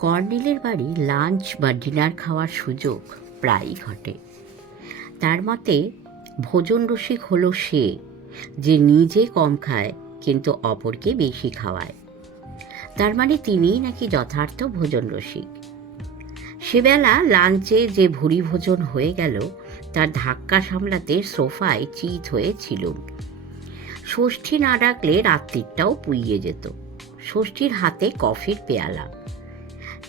কর্নেলের বাড়ি লাঞ্চ বা ডিনার খাওয়ার সুযোগ প্রায়ই ঘটে। তার মতে ভোজন রসিক হলো সে যে নিজে কম খায় কিন্তু অপরকে বেশি খাওয়ায়। তার মানে তিনিই নাকি যথার্থ ভোজন রসিক। সেবেলা লাঞ্চে যে ভুরি ভোজন হয়ে গেল তার ধাক্কা সামলাতে সোফায় চিত হয়েছিলুম। ষষ্ঠী না ডাকলে রাত্রিটাও পুইয়ে যেত। ষষ্ঠীর হাতে কফির পেয়ালা।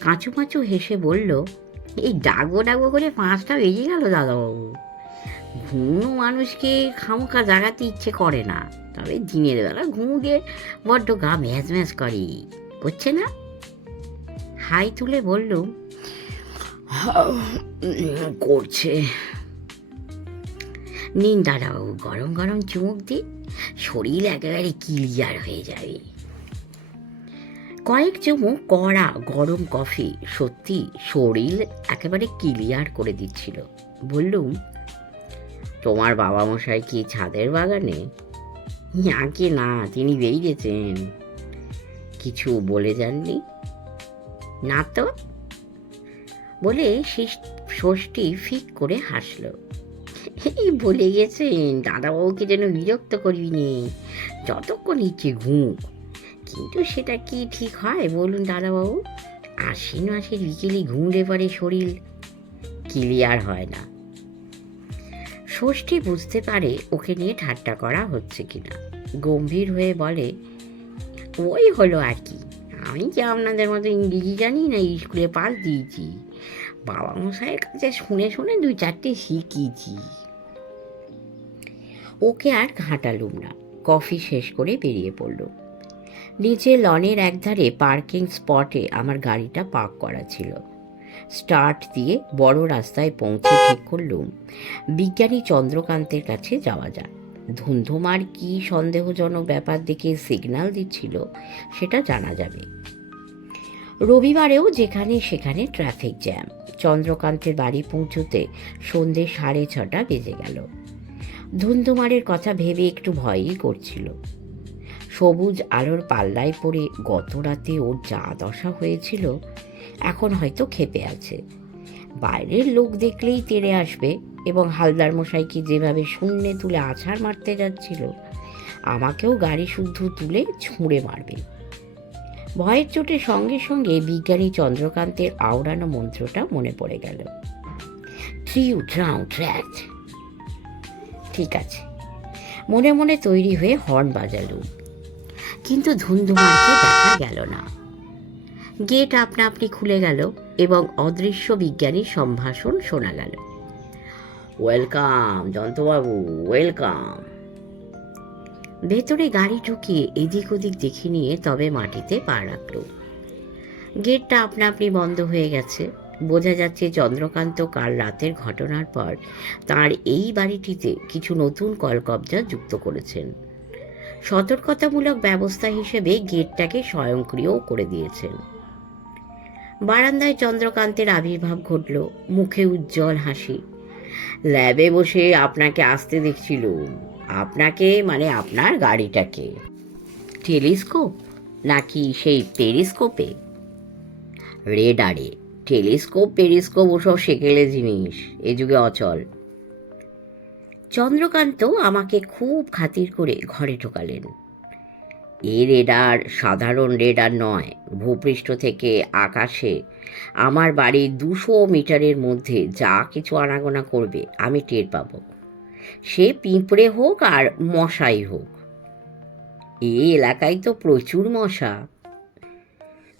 কাঁচুমাচু হেসে বলল, এই ডাকবো ডাকবো করে 5টা বেজে গেল দাদাবাবু। ঘুমো মানুষকে খামোখা জাগাতে ইচ্ছে করে না, তবে দিনের বেলা ঘুমুকে বড্ড গা ম্যাজ ম্যাজ করে, করছে না? হাই তুলে বললুম, করছে। নিন দাদাবাবু, গরম গরম চুমুক দিন, শরীর একেবারে ক্লিয়ার হয়ে যাবে। কয়েক চুমুক কড়া গরম কফি সত্যি শরীর একেবারে ক্লিয়ার করে দিচ্ছিল। বললুম, তোমার বাবা মশাই কি ছাদের বাগানে? আগে না, তিনি বেরিয়েছেন। কিছু বলে যাননি? না তো। বলে ষষ্ঠী ফিক করে হাসল। এই বলে গেছেন দাদাবাবুকে যেন বিরক্ত করবি নে, যতক্ষণ ইচ্ছে ঘুম। কিন্তু সেটা কি ঠিক হয় বলুন দাদাবাবু? আশ্বিন মাসের বিকেলে ঘুমলে পরে শরীর ক্লিয়ার হয় না। ষষ্ঠী বুঝতে পারে ওকে নিয়ে ঠাট্টা করা হচ্ছে কিনা। গম্ভীর হয়ে বলে, ওই হলো আর কি। আমি কি আপনাদের মতো ইংরেজি জানি না, স্কুলে পাস দিয়েছি। বাবা মশাইয়ের কাছে শুনে শুনে 2-4টে শিখিয়েছি। ওকে আর ঘাঁটালুম না। কফি শেষ করে বেরিয়ে পড়ল। নিচে লনের একধারে পার্কিং স্পটে আমার গাড়িটা পার্ক করা ছিল। স্টার্ট দিয়ে বড় রাস্তায় পৌঁছে ঠিক করলুম বিজ্ঞানী চন্দ্রকান্তের কাছে যাওয়া যাক। ধুন্ধুমার কি সন্দেহজনক ব্যাপার দেখে সিগন্যাল দিচ্ছিল সেটা জানা যাবে। রবিবারেও যেখানে সেখানে ট্রাফিক জ্যাম। চন্দ্রকান্তের বাড়ি পৌঁছতে সন্ধে 6:30 বেজে গেল। ধুন্ধুমারের কথা ভেবে একটু ভয়ই করছিল। সবুজ আলোর পাল্লায় পড়ে গত রাতে ওর যা দশা হয়েছিল, এখন হয়তো ক্ষেপে আছে। বাইরের লোক দেখলেই তেড়ে আসবে এবং হালদার মশাইকে যেভাবে শূন্যে তুলে আছাড় মারতে যাচ্ছিল, আমাকেও গাড়ি শুদ্ধ তুলে ছুঁড়ে মারবে। ভয়ের চোটে সঙ্গে সঙ্গে বিজ্ঞানী চন্দ্রকান্তের আওড়ানো মন্ত্রটা মনে পড়ে গেল। ঠিক আছে, মনে মনে তৈরি হয়ে হর্ন বাজালুম। কিন্তু ধুন্ধুমারকে দেখা গেল না। গেট আপনা আপনি খুলে গেল এবং অদৃশ্য বিজ্ঞানীর সম্ভাষণ শোনা গেল। ওয়েলকাম জয়ন্তবাবু, ওয়েলকাম। ভেতরে গাড়ি ঢুকিয়ে এদিক ওদিক দেখে নিয়ে তবে মাটিতে পা রাখল। গেটটা আপনা আপনি বন্ধ হয়ে গেছে। বোঝা যাচ্ছে চন্দ্রকান্ত কাল রাতের ঘটনার পর তার এই বাড়িটিতে কিছু নতুন কলকবজা যুক্ত করেছেন। সতর্কতামূলক ব্যবস্থা হিসেবে গেটটাকে স্বয়ংক্রিয় করে দিয়েছেন। বারান্দায় চন্দ্রকান্তের আবির্ভাব ঘটল, মুখে উজ্জ্বল হাসি। ল্যাবে বসে আপনাকে আসতে দেখছিল। আপনাকে মানে আপনার গাড়িটাকে। টেলিস্কোপ নাকি সেই পেরিস্কোপে? রেডারে। টেলিস্কোপ পেরিস্কোপ ওসব সেকেলে জিনিস, এ যুগে অচল। চন্দ্রকান্ত আমাকে খুব খাতির করে ঘরে ঢোকালেন। এ রেডার সাধারণ রেডার নয়। ভূপৃষ্ঠ থেকে আকাশে আমার বাড়ির 200 মিটারের মধ্যে যা কিছু আনাগোনা করবে আমি টের পাব, সে পিঁপড়ে হোক আর মশাই হোক। এই এলাকায় তো প্রচুর মশা।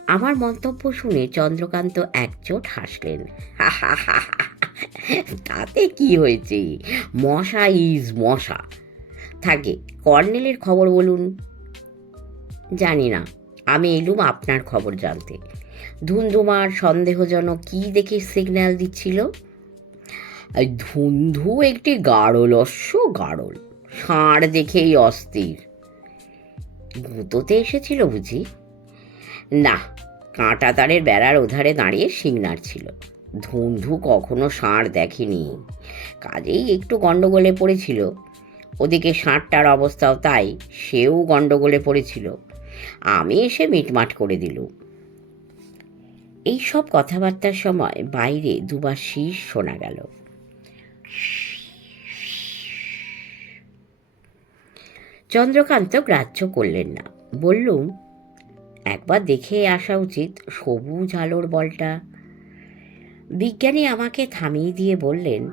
আমার মন্তব্য শুনে চন্দ্রকান্ত একচোট হাসলেন। তাতে কি হয়েছে, মশা ইজ মশা। থাকে, কর্নেলের খবর বলুন। জানি না, আমি এলুম আপনার খবর জানতে। ধুন্ধুমার সন্দেহজনক কি দেখে সিগন্যাল দিচ্ছিল? ধুন্ধু একটি গাড়লস্য গাড়ল, ষাঁড় দেখেই অস্থির। গুঁতোতে এসেছিল বুঝি? না, কাঁটা তারের বেড়ার ওধারে দাঁড়িয়ে সিগনাল ছিল। ধুন্ধু কখনো ষাঁড় দেখেনি, কাজেই একটু গন্ডগোলে পড়েছিল। ওদিকে ষাঁড়টার অবস্থাও তাই, সেও গন্ডগোলে পড়েছিল। আমি এসে মিটমাট করে দিলুম। এই সব কথাবার্তার সময় বাইরে দুবার শীষ শোনা গেল। চন্দ্রকান্ত গ্রাহ্য করলেন না। বললুম, একবার দেখে আসা উচিত সবুজ আলোর বলটা। বিজ্ঞানী আমাকে থামিয়ে দিয়ে বললেন,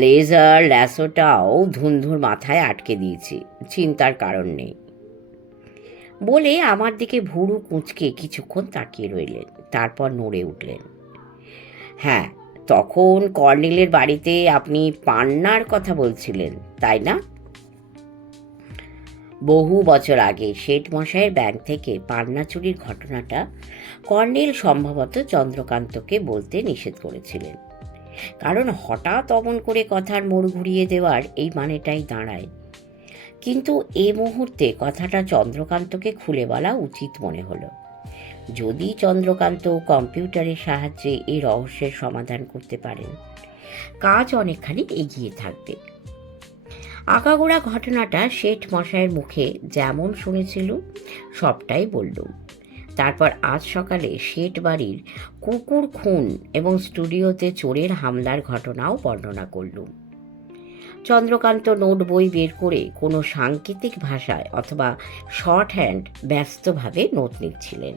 লেজার ল্যাসোটাও ধুন্ধুর মাথায় আটকে দিয়েছি, চিন্তার কারণ নেই। বলে আমার দিকে ভুরু কুঁচকে কিছুক্ষণ তাকিয়ে রইলেন, তারপর নড়ে উঠলেন। হ্যাঁ, তখন কর্নেলের বাড়িতে আপনি পান্নার কথা বলছিলেন, তাই না? বহু বছর আগে শেঠ মশাইয়ের ব্যাংক থেকে পান্না চুরির ঘটনাটা কর্নেল সম্ভবত চন্দ্রকান্তকে বলতে নিষেধ করেছিলেন, কারণ হঠাৎ অমন করে কথার মোড় ঘুরিয়ে দেওয়ার এই মানেটাই দাঁড়ায়। কিন্তু এ মুহূর্তে কথাটা চন্দ্রকান্তকে খুলে বলা উচিত মনে হলো। যদি চন্দ্রকান্ত কম্পিউটারের সাহায্যে এই রহস্যের সমাধান করতে পারেন, কাজ অনেকখানি এগিয়ে থাকবে। আগাগোড়া ঘটনাটা শেঠ মশাইয়ের মুখে যেমন শুনেছিল সবটাই বললুম। তারপর আজ সকালে শেঠ বাড়ির কুকুর খুন এবং স্টুডিওতে চোরের হামলার ঘটনাও বর্ণনা করলুম। চন্দ্রকান্ত নোট বই বের করে কোনো সাংকেতিক ভাষায় অথবা শর্ট হ্যান্ড ব্যস্তভাবে নোট নিচ্ছিলেন।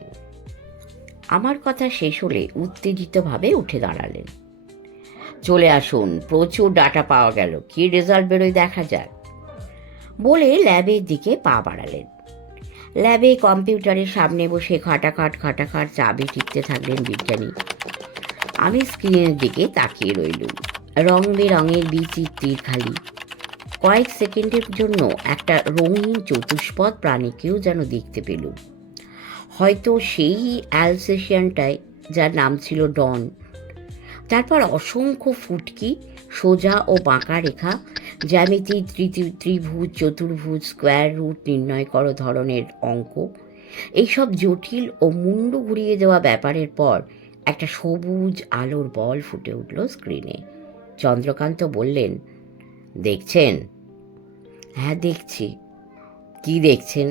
আমার কথা শেষ হলে উত্তেজিতভাবে উঠে দাঁড়ালেন। চলে আসুন, প্রচুর ডাটা পাওয়া গেল, কি রেজাল্ট বেরোয় দেখা যাক, বলে ল্যাবের দিকে পা বাড়ালেন। ল্যাবে কম্পিউটারের সামনে বসে খাটাখাট চাবি টিপতে থাকলেন বিজ্ঞানী। আমি স্ক্রিনের দিকে তাকিয়ে রইলুম। রং বেরঙের বিচিত্রির খালি। কয়েক সেকেন্ডের জন্য একটা রঙিন চতুষ্পদ প্রাণীকেও যেন দেখতে পেলুম। হয়তো সেই অ্যালসেশিয়ানটায়, যার নাম ছিল ডন। তারপর অসংখ্য ফুটকি, সোজা ও বাঁকা রেখা, জ্যামিতি, ত্রিভুজ, চতুর্ভুজ, স্কোয়ার রুট নির্ণয় করো ধরনের অঙ্ক, এইসব জটিল ও মুন্ডু ঘুরিয়ে দেওয়া ব্যাপারের পর একটা সবুজ আলোর বল ফুটে উঠল স্ক্রিনে। চন্দ্রকান্ত বললেন, দেখছেন? হ্যাঁ, দেখছি। কি দেখছেন?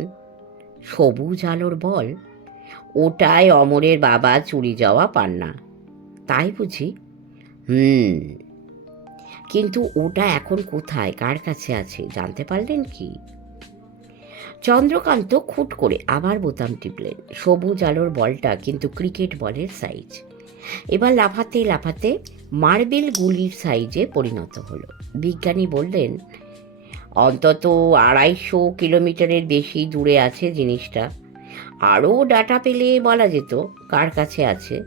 সবুজ আলোর বল। ওটাই অমরের বাবা চুরি যাওয়া পান্না। তাই বুঝি? কিন্তু ওটা এখন কোথায়, কার কাছে আছে জানতে পারলেন কি? চন্দ্রকান্ত খুট করে আবার বোতাম টিপলেন। সবুজ আলোর বলটা কিন্তু ক্রিকেট বলের সাইজ। এবার লাফাতে লাফাতে মার্বেল গুলির সাইজে পরিণত হলো। বিজ্ঞানী বললেন, অন্তত 250 কিলোমিটারের বেশি দূরে আছে জিনিসটা। আরও ডাটা পেলে বলা যেত কার কাছে আছে।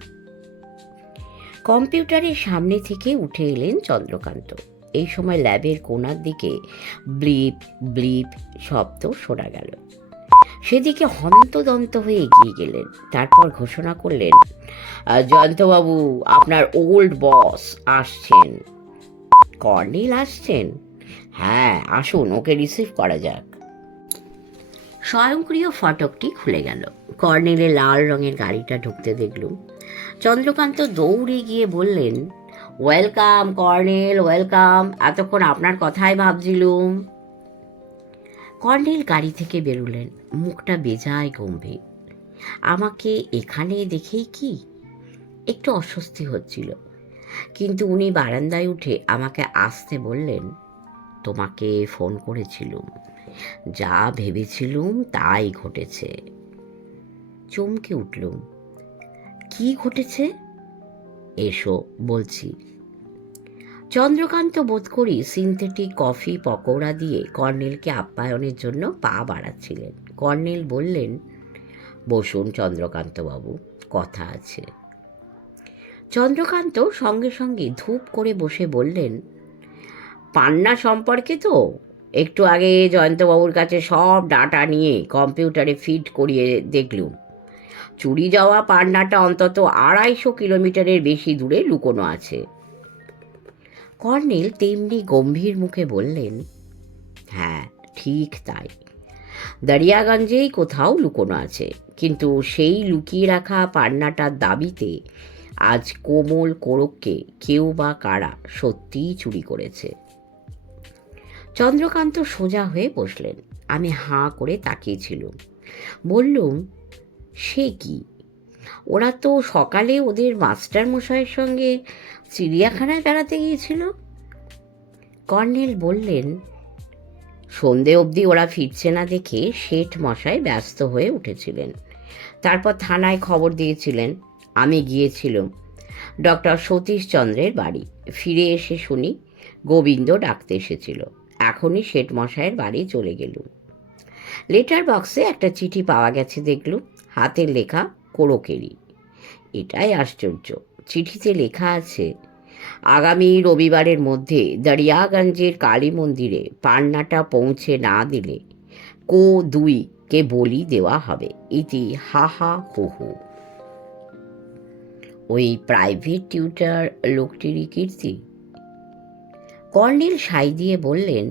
কম্পিউটারের সামনে থেকে উঠে এলেন চন্দ্রকান্ত। এই সময় ল্যাবের কোণার দিকে ব্লিপ ব্লিপ শব্দ শোনা গেল। সেদিকে হন্তদন্ত হয়ে এগিয়ে গেলেন। তারপর ঘোষণা করলেন, জয়ন্তবাবু, আপনার ওল্ড বস আসছেন। কর্নেল আসছেন? হ্যাঁ, আসুন, ওকে রিসিভ করা যাক। স্বয়ংক্রিয় ফটকটি খুলে গেল। কর্নেলের লাল রঙের গাড়িটা ঢুকতে দেখলুম। চন্দ্রকান্ত দৌড়ে গিয়ে বললেন, ওয়েলকাম কর্নেল, ওয়েলকাম, এতক্ষণ আপনার কথাই ভাবছিলুম। কর্নেল গাড়ি থেকে বেরোলেন, মুখটা বেজায় গম্ভীর। আমাকে এখানে দেখেই কি একটু অস্বস্তি হচ্ছিল, কিন্তু উনি বারান্দায় উঠে আমাকে আসতে বললেন, তোমাকে ফোন করেছিলুম, যা ভেবেছিলুম তাই ঘটেছে। চমকে উঠলুম। কি ঘটেছে? এসো বলছি। চন্দ্রকান্ত বোধ করি সিনথেটিক কফি পকোড়া দিয়ে কর্নেলকে আপ্যায়নের জন্য পা বাড়াচ্ছিলেন। কর্নেল বললেন, বসুন চন্দ্রকান্তবাবু, কথা আছে। চন্দ্রকান্ত সঙ্গে সঙ্গে ধূপ করে বসে বললেন, পান্না সম্পর্কে তো একটু আগে জয়ন্তবাবুর কাছে সব ডাটা নিয়ে কম্পিউটারে ফিড করিয়ে দেখলুম। চুরি যাওয়া পান্নাটা অন্তত 250 কিলোমিটারের বেশি দূরে লুকোনো আছে। কর্নেল তেমনি গম্ভীর মুখে বললেন, হ্যাঁ, ঠিক তাই। দরিয়াগঞ্জেই কোথাও লুকোনো আছে, কিন্তু সেই লুকিয়ে রাখা পান্নাটার দাবিতে আজ কোমল কোরককে কেউ বা কারা সত্যিই চুরি করেছে। চন্দ্রকান্ত সোজা হয়ে বসলেন। আমি হাঁ করে তাকিয়েছিলুম। বললুম, সে কি? ওরা তো সকালে ওদের মাস্টার মশাইয়ের সঙ্গে চিড়িয়াখানায় বেড়াতে গিয়েছিল। কর্নেল বললেন, সন্ধে অবধি ওরা ফিরছে না দেখে শেঠ মশাই ব্যস্ত হয়ে উঠেছিলেন। তারপর থানায় খবর দিয়েছিলেন। আমি গিয়েছিলাম ডক্টর সতীশচন্দ্রের বাড়ি। ফিরে এসে শুনি গোবিন্দ ডাকতে এসেছিল। এখনই শেঠ মশাইয়ের বাড়ি চলে গেলুম। লেটার বক্সে একটা চিঠি পাওয়া গেছে দেখলুম, হাতের লেখা, কোড়কেরই। এটাই আশ্চর্য। চিঠিতে লেখা আছে, আগামী রবিবারের মধ্যে দরিয়াগঞ্জের কালী মন্দিরে পান্নাটা পৌঁছে না দিলে কো 2কে বলি দেওয়া হবে। ইতি হা হা হু হু। ওই প্রাইভেট টিউটার লোকটিরই কীর্তি। কর্নেল সাই দিয়ে বললেন,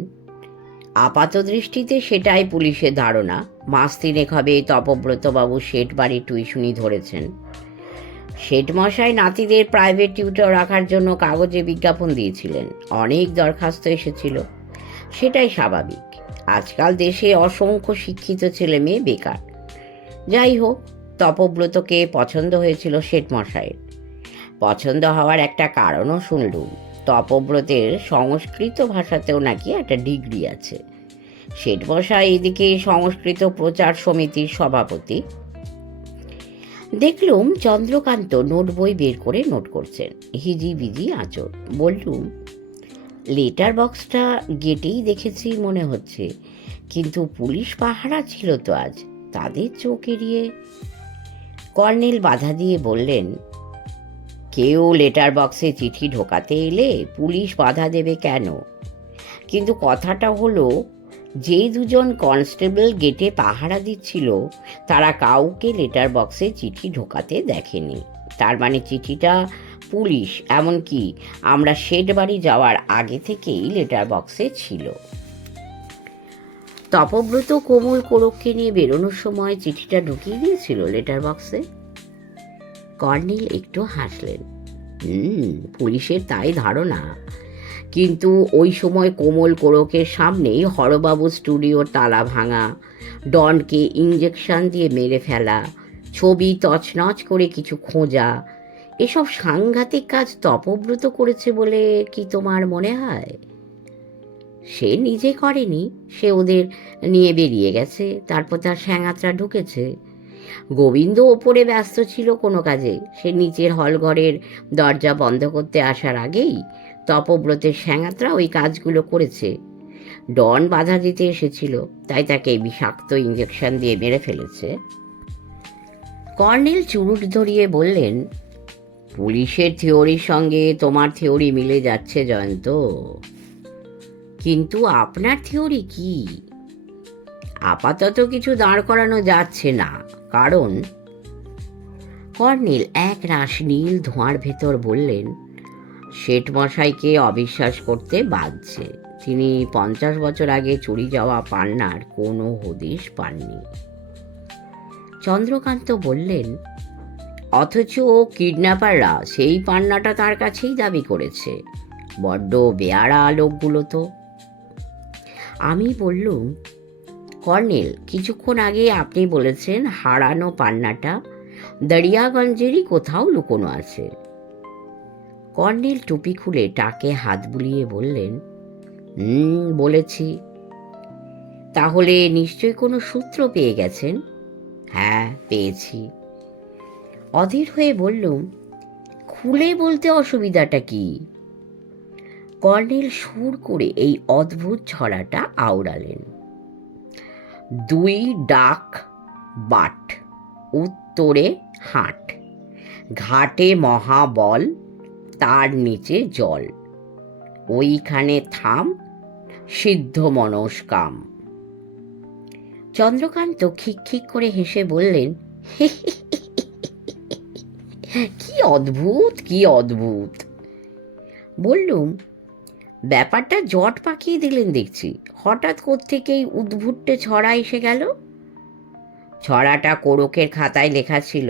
আপাত দৃষ্টিতে সেটাই পুলিশের ধারণা। মাস 3 হবে তপব্রতবাবু শেঠ বাড়ি টিউশনি ধরেছেন। শেঠ মশাই নাতিদের প্রাইভেট টিউটর রাখার জন্য কাগজে বিজ্ঞাপন দিয়েছিলেন। অনেক দরখাস্ত এসেছিল। সেটাই স্বাভাবিক। আজকাল দেশে অসংখ্য শিক্ষিত ছেলে মেয়ে বেকার। যাই হোক, তপব্রতকে পছন্দ হয়েছিল শেঠ মশাইয়ের। পছন্দ হওয়ার একটা কারণও শুনলুম। তপব্রতের সংস্কৃত ভাষাতেও নাকি একটা ডিগ্রি আছে। শেঠ মশাই এদিকে সংস্কৃত প্রচার সমিতির সভাপতি। দেখলুম চন্দ্রকান্ত নোট বই বের করে নোট করছেন, হিজিবিজি আঁচড়। বললুম, লেটার বক্সটা গেটেই দেখেছি মনে হচ্ছে, কিন্তু পুলিশ পাহারা ছিল তো আজ, তাদের চোখ এড়িয়ে। কর্নেল বাধা দিয়ে বললেন, কেউ লেটার বক্সে চিঠি ঢোকাতে এলে পুলিশ বাধা দেবে কেন? কিন্তু কথাটা হলো, যে 2জন কনস্টেবল গেটে পাহারা দিচ্ছিল তারা কাউকে লেটার বক্সে চিঠি ঢোকাতে দেখেনি। তার মানে চিঠিটা পুলিশ, এমনকি আমরা শেঠ বাড়ি যাওয়ার আগে থেকেই লেটার বক্সে ছিল। তপব্রত কোমল কোরককে নিয়ে বেরোনোর সময় চিঠিটা ঢুকিয়ে দিয়েছিল লেটার বক্সে। কর্নেল একটু হাসলেন। পুলিশের তাই ধারণা। কিন্তু ওই সময় কোমল কোরকের সামনেই হরবাবু স্টুডিওর তালা ভাঙা, ডনকে ইঞ্জেকশন দিয়ে মেরে ফেলা, ছবি তছনছ করে কিছু খোঁজা, এসব সাংঘাতিক কাজ তপব্রত করেছে বলে কি তোমার মনে হয়? সে নিজে করেনি, সে ওদের নিয়ে বেরিয়ে গেছে, তারপর তার স্যাঙাতরা ঢুকেছে। গোবিন্দ ওপরে ব্যস্ত ছিল কোনো কাজে। সে নিচের হলঘরের দরজা বন্ধ করতে আসার আগেই তপব্রতের স্যাঙাতরা ওই কাজগুলো করেছে। ডন বাধা দিতে এসেছিল, তাই তাকে বিষাক্ত ইঞ্জেকশন দিয়ে মেরে ফেলেছে। কর্নেল চুরুট ধরিয়ে বললেন, পুলিশের থিওরির সঙ্গে তোমার থিওরি মিলে যাচ্ছে জয়ন্ত, কিন্তু আপনার থিওরি কি? আপাতত কিছু দাঁড় করানো যাচ্ছে না, কারণ। কর্নেল এক রাশ নীল ধোঁয়ার ভেতর বললেন, শেঠ মশাইকে অবিশ্বাস করতে বাধছে। তিনি 50 বছর আগে চুরি যাওয়া পান্নার কোনো হদিশ পাননি। চন্দ্রকান্ত বললেন, অথচ কিডন্যাপাররা সেই পান্নাটা তার কাছেই দাবি করেছে। বড্ড বেয়াড়া লোকগুলো তো। আমি বললুম, কর্নেল, কিছুক্ষণ আগে আপনি বলেছেন হারানো পান্নাটা দরিয়াগঞ্জেরই কোথাও লুকোনো আছে। কর্নেল টুপি খুলে টাকে হাত বুলিয়ে বললেন, বলেছি। তাহলে নিশ্চয়ই কোনো সূত্র পেয়ে গেছেন? হ্যাঁ, পেয়েছি। অধীর হয়ে বললুম, খুলে বলতে অসুবিধাটা কি? কর্নেল সুর করে এই অদ্ভুত ছড়াটা আওড়ালেন, 2 ডাক বাট, উত্তরে হাট, ঘাটে মহাবল, তার নিচে জল, ওইখানে থাম, সিদ্ধ মনস্কাম। চন্দ্রকান্ত খিকখিক করে হেসে বললেন, কি অদ্ভুত, কি অদ্ভুত। বললুম, ব্যাপারটা জট পাকিয়ে দিলেন দেখছি। হঠাৎ কোত্থেকেই উদ্ভুট্টে ছড়া এসে গেল? ছড়াটা কোরকের খাতায় লেখা ছিল।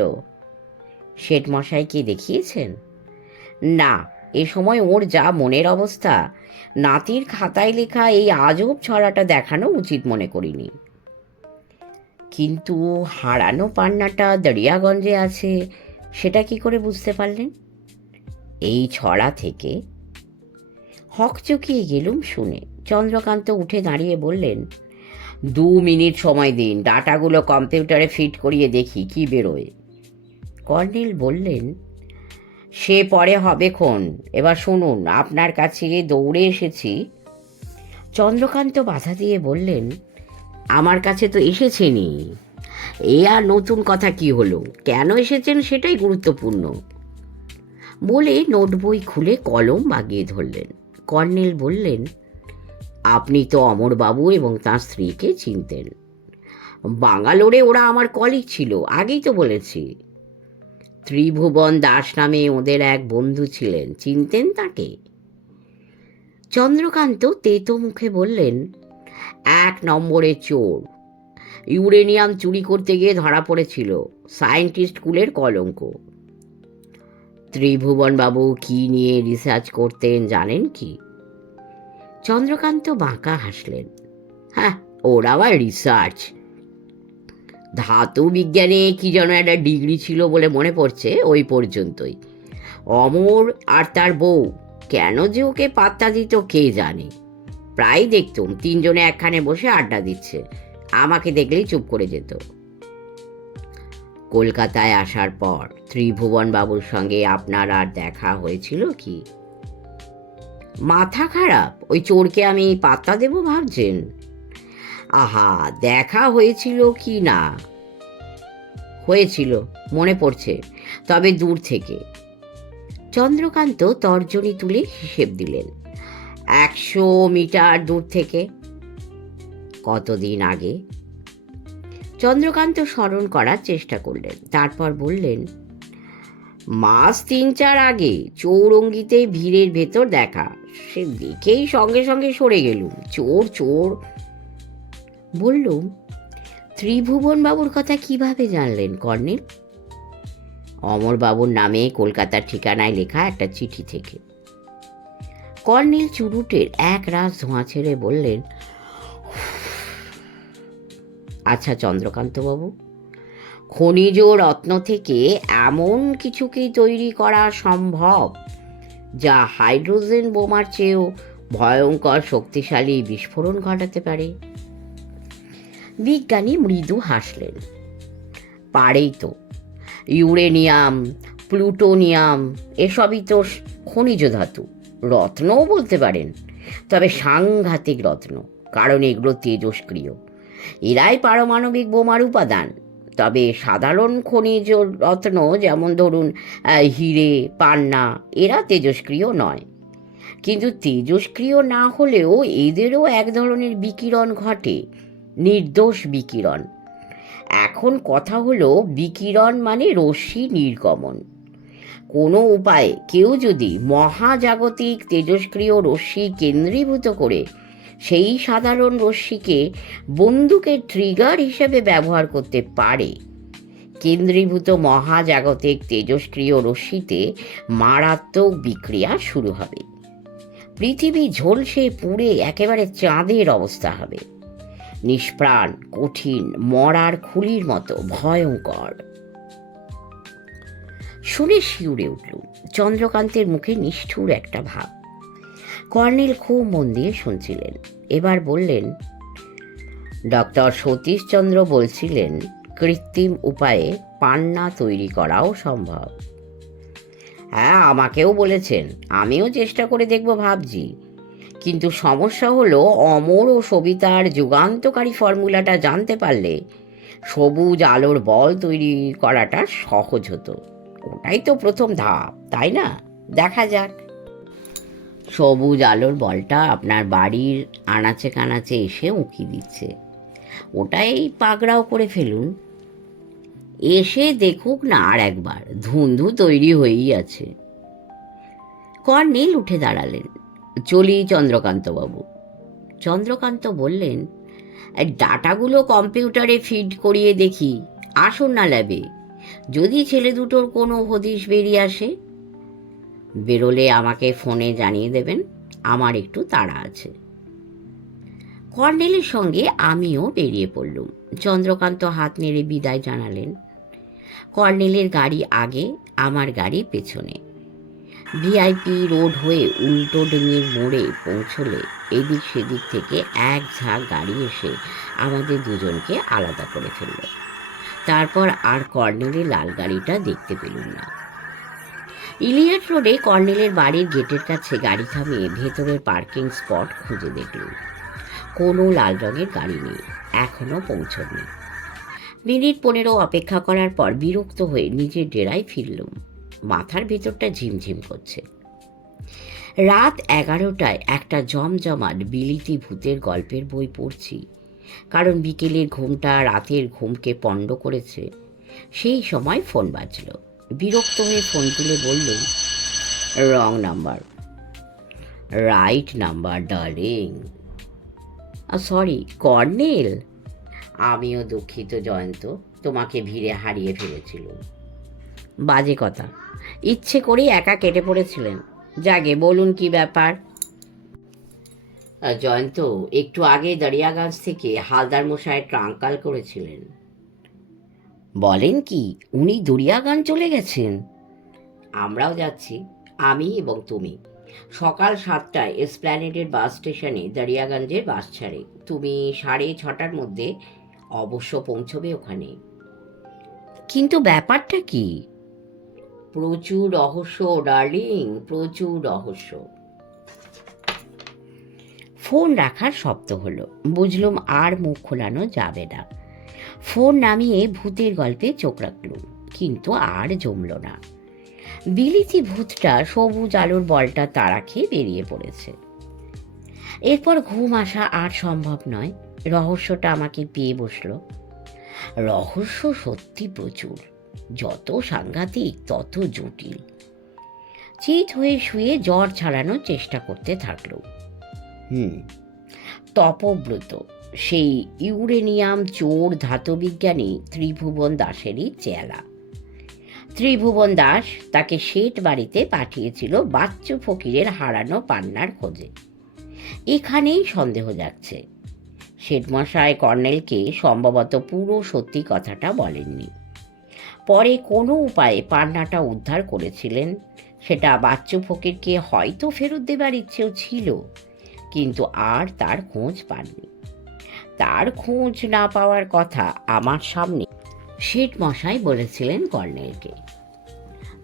শেঠ মশাইকে দেখিয়েছেন? না, এ সময় ওর যা মনের অবস্থা, নাতির খাতায় লেখা এই আজব ছড়াটা দেখানো উচিত মনে করিনি। কিন্তু হারানো পান্নাটা দরিয়াগঞ্জে আছে, সেটা কি করে বুঝতে পারলেন? এই ছড়া থেকে। হকচকিয়ে গেলুম শুনে। চন্দ্রকান্ত উঠে দাঁড়িয়ে বললেন, 2 মিনিট সময় দিন, ডাটাগুলো কম্পিউটারে ফিট করিয়ে দেখি কি বেরোয়। কর্নেল বললেন, সে পরে হবেক্ষণ, এবার শুনুন, আপনার কাছে দৌড়ে এসেছি। চন্দ্রকান্ত বাধা দিয়ে বললেন, আমার কাছে তো এসেছেনই, এ আর নতুন কথা কি হলো? কেন এসেছেন সেটাই গুরুত্বপূর্ণ। বলে নোট বই খুলে কলম বাগিয়ে ধরলেন। কর্নেল বললেন, আপনি তো অমরবাবু এবং তাঁর স্ত্রীকে চিনতেন। বাঙ্গালোরে ওরা আমার কলিগ ছিল, আগেই তো বলেছি। ত্রিভুবন দাস নামে ওদের এক বন্ধু ছিলেন, চিনতেন তাকে? চন্দ্রকান্ত তেতো মুখে বললেন, 1 নম্বরের চোর, ইউরেনিয়াম চুরি করতে গিয়ে ধরা পড়েছিল, সায়েন্টিস্ট কুলের কলঙ্ক। ত্রিভুবনবাবু কি নিয়ে রিসার্চ করতেন জানেন কি? চন্দ্রকান্ত বাঁকা হাসলেন। হ্যাঁ, ওর আবার রিসার্চ, ধাতু বিজ্ঞানে কি যেন একটা ডিগ্রি ছিল বলে মনে পড়ছে, ওই পর্যন্তই। অমর আর তার বউ কেন যে ওকে পাত্তা দিত কে জানে। প্রায় দেখতুম তিনজনে একখানে বসে আড্ডা দিচ্ছে, আমাকে দেখলেই চুপ করে যেত। কলকাতায় আসার পর ত্রিভুবন বাবুর সঙ্গে আপনার আর দেখা হয়েছিল কি? মাথা খারাপ, ওই চোরকে আমি পাত্তা দেব ভাবছেন? আহা, দেখা হয়েছিল কি না? হয়েছিল, মনে পড়ছে, তবে দূর থেকে। চন্দ্রকান্ত তর্জনী তুলে হিসেব দিলেন। 100 মিটার দূর থেকে। কতদিন আগে? চন্দ্রকান্ত স্মরণ করার চেষ্টা করলেন, তারপর বললেন, মাস 3-4 আগে চৌরঙ্গিতে ভিড়ের ভেতর দেখা, সে দেখেই সঙ্গে সঙ্গে সরে গেলুম। চোর চোর বললুম। ত্রিভুবন বাবুর কথা কিভাবে জানলেন কর্নেল? অমরবাবুর নামে কলকাতার ঠিকানায় লেখা একটা চিঠি থেকে। কর্নেল চুরুটের এক রাস ধোঁয়া ছেড়ে বললেন, আচ্ছা চন্দ্রকান্তবাবু, খনিজ রত্ন থেকে এমন কিছু কি তৈরি করা সম্ভব যা হাইড্রোজেন বোমার চেয়েও ভয়ঙ্কর শক্তিশালী বিস্ফোরণ ঘটাতে পারে? বিজ্ঞানী মৃদু হাসলেন। পারেই তো। ইউরেনিয়াম, প্লুটোনিয়াম এসবই তো খনিজ ধাতু, রত্নও বলতে পারেন, তবে সাংঘাতিক রত্ন, কারণ এগুলো তেজস্ক্রিয়। এরাই পারমাণবিক বোমার উপাদান। তবে সাধারণ খনিজ রত্ন যেমন ধরুন হিরে, পান্না, এরা তেজস্ক্রিয় নয়। কিন্তু তেজস্ক্রিয় না হলেও এদেরও এক ধরনের বিকিরণ ঘটে, নির্দোষ বিকিরণ। এখন কথা হলো, বিকিরণ মানে রশ্মি নির্গমন। কোনো উপায়ে কেউ যদি মহাজাগতিক তেজস্ক্রিয় রশ্মি কেন্দ্রীভূত করে সেই সাধারণ রশ্মিকে বন্দুকের ট্রিগার হিসেবে ব্যবহার করতে পারে, কেন্দ্রীভূত মহাজাগতিক তেজস্ক্রিয় রশ্মিতে মারাত্মক বিক্রিয়া শুরু হবে। পৃথিবী ঝলসে পুড়ে একেবারে চাঁদের অবস্থা হবে। নিষ্প্রাণ, কঠিন, মরার খুলির মতো ভয়ঙ্কর। শুনে শিউরে উঠল। চন্দ্রকান্তের মুখে নিষ্ঠুর একটা ভাব। কর্নেল খুব মন দিয়ে শুনছিলেন। এবার বললেন, ডক্টর সতীশচন্দ্র বলছিলেন কৃত্রিম উপায়ে পান্না তৈরি করাও সম্ভব। হ্যাঁ, আমাকেও বলেছেন, আমিও চেষ্টা করে দেখব ভাবছি। কিন্তু সমস্যা হলো, অমর ও সবিতার যুগান্তকারী ফর্মুলাটা জানতে পারলে সবুজ আলোর বল তৈরি করাটা সহজ হতো। ওটাই তো প্রথম ধাপ, তাই না? দেখা যাক। সবুজ আলোর বলটা আপনার বাড়ির আনাচে কানাচে এসে উঁকি দিচ্ছে, ওটাই পাকড়াও করে ফেলুন। এসে দেখুক না আর একবার, ধুন্ধু তৈরি হয়েই আছে। কর্নেল উঠে দাঁড়ালেন। চলি চন্দ্রকান্তবাবু। চন্দ্রকান্ত বললেন, ডাটাগুলো কম্পিউটারে ফিড করিয়ে দেখি, আসুন না ল্যাবে। যদি ছেলে দুটোর কোনো হদিশ বেরিয়ে আসে, বেরোলে আমাকে ফোনে জানিয়ে দেবেন, আমার একটু তাড়া আছে। কর্নেলের সঙ্গে আমিও বেরিয়ে পড়লুম। চন্দ্রকান্ত হাত নেড়ে বিদায় জানালেন। কর্নেলের গাড়ি আগে, আমার গাড়ি পেছনে। ভিআইপি রোড হয়ে উল্টো ডিঙির মোড়ে পৌঁছলে এদিক সেদিক থেকে এক ঝাঁক গাড়ি এসে আমাদের দুজনকে আলাদা করে ফেলল। তারপর আর কর্নেলের লাল গাড়িটা দেখতে পেলুম না। ইলিয়ট রোডে কর্নেলের বাড়ির গেটের কাছে গাড়ি থামিয়ে ভেতরের পার্কিং স্পট খুঁজে দেখলুম। কোনো লাল রঙের গাড়ি নেই, এখনও পৌঁছনি। মিনিট 15 অপেক্ষা করার পর বিরক্ত হয়ে নিজের ডেরায় ফিরলুম। মাথার ভেতরটা ঝিমঝিম করছে। রাত 11টায় একটা জমজমাট বিলিতি ভূতের গল্পের বই পড়ছি, কারণ বিকেলের ঘুমটা রাতের ঘুমকে পণ্ড করেছে। সেই সময় ফোন বাজল। বিরক্ত হয়ে ফোন তুলে বললুম, wrong number. Right number darling. Sorry, colonel. আমিও দুঃখিত জয়ন্ত, তোমাকে ভিড়ে হারিয়ে ফেলেছিলুম। বাজে কথা, ইচ্ছে করেই একা কেটে পড়েছিলেন। জাগে বলুন কি ব্যাপার। জয়ন্ত একটু আগে দরিয়াগঞ্জ থেকে হালদার মশাই ট্রাঙ্কাল করেছিলেন। বলেন কি, উনি দরিয়াগঞ্জ চলে গেছেন? আমরাও যাচ্ছি, আমি এবং তুমি। সকাল 7টায় এসপ্ল্যানেডের বাস স্টেশনে দরিয়াগঞ্জের বাস ছাড়ে। তুমি 6:30টার মধ্যে অবশ্য পৌঁছবে ওখানে। কিন্তু ব্যাপারটা কি? প্রচুর রহস্য ডার্লিং, প্রচুর রহস্য। ফোন রাখার শব্দ হলো। বুঝলুম আর মুখ খোলানো যাবে না। ফোন নামিয়ে ভূতের গল্পে চোখ রাখলুম, কিন্তু আর জমল না। বিলিতি ভূতটা সবুজ আলোর বলটা তাড়া খেয়ে বেরিয়ে পড়েছে। এরপর ঘুম আসা আর সম্ভব নয়। রহস্যটা আমাকে পেয়ে বসল। রহস্য সত্যি প্রচুর, যত সাংঘাতিক তত জটিল। চিত হয়ে শুয়ে জ্বর ছাড়ানোর চেষ্টা করতে থাকলো। তপব্রত সেই ইউরেনিয়াম চোর ধাতুবিজ্ঞানী ত্রিভুবন দাসেরই চেলা। ত্রিভুবন দাস তাকে শেঠ বাড়িতে পাঠিয়েছিল বাচ্চু ফকিরের হারানো পান্নার খোঁজে। এখানেই সন্দেহ যাচ্ছে। শেঠমশাই কর্নেলকে সম্ভবত পুরো সত্যি কথাটা বলেননি। পরে কোনো উপায়ে পান্নাটা উদ্ধার করেছিলেন। সেটা বাচ্চু ফকিরকে হয়তো ফেরত দেবার ইচ্ছেও ছিল, কিন্তু আর তার খোঁজ পাননি। তার খোঁজ না পাওয়ার কথা আমার সামনে শেঠমশাই বলেছিলেন কর্নেলকে।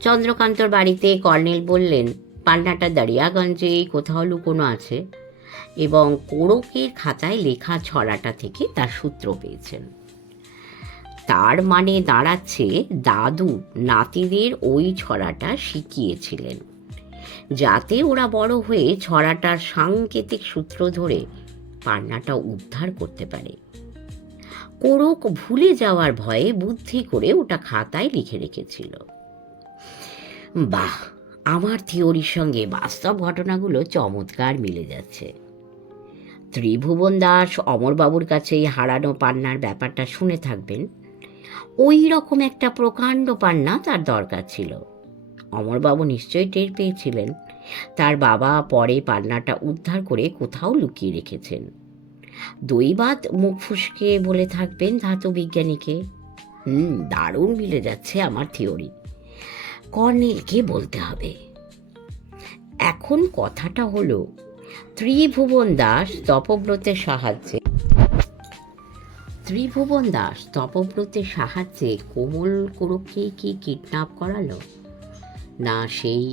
চন্দ্রকান্তর বাড়িতে কর্নেল বললেন পান্নাটা দরিয়াগঞ্জে কোথাও লুকোনো আছে, এবং কোড়কের খাতায় লেখা ছড়াটা থেকে তার সূত্র পেয়েছেন। তার মানে দাঁড়াচ্ছে দাদু নাতিদের ওই ছড়াটা শিখিয়েছিলেন, যাতে ওরা বড় হয়ে ছড়াটার সাংকেতিক সূত্র ধরে পান্নাটা উদ্ধার করতে পারে। কোড়ক ভুলে যাওয়ার ভয়ে বুদ্ধি করে ওটা খাতায় লিখে রেখেছিল। বাহ, আমার থিওরির সঙ্গে বাস্তব ঘটনাগুলো চমৎকার মিলে যাচ্ছে। ত্রিভুবন দাস অমরবাবুর কাছে এই হারানো পান্নার ব্যাপারটা শুনে থাকবেন। ওই রকম একটা প্রকাণ্ড পান্না তার দরকার ছিল। অমরবাবু নিশ্চয়ই টের পেয়েছিলেন। তার বাবা পরে পান্নাটা উদ্ধার করে কোথাও লুকিয়ে রেখেছেন। দৈবাত মুখ ফুসকে বলে থাকবেন ধাতু বিজ্ঞানীকে। দারুণ মিলে যাচ্ছে আমার থিওরি। কর্নেলকে বলতে হবে। এখন কথাটা হলো, ত্রিভুবন দাস তপব্রতের সাহায্যে কোমল কোড়ককে কি কিডন্যাপ করালো, না সেই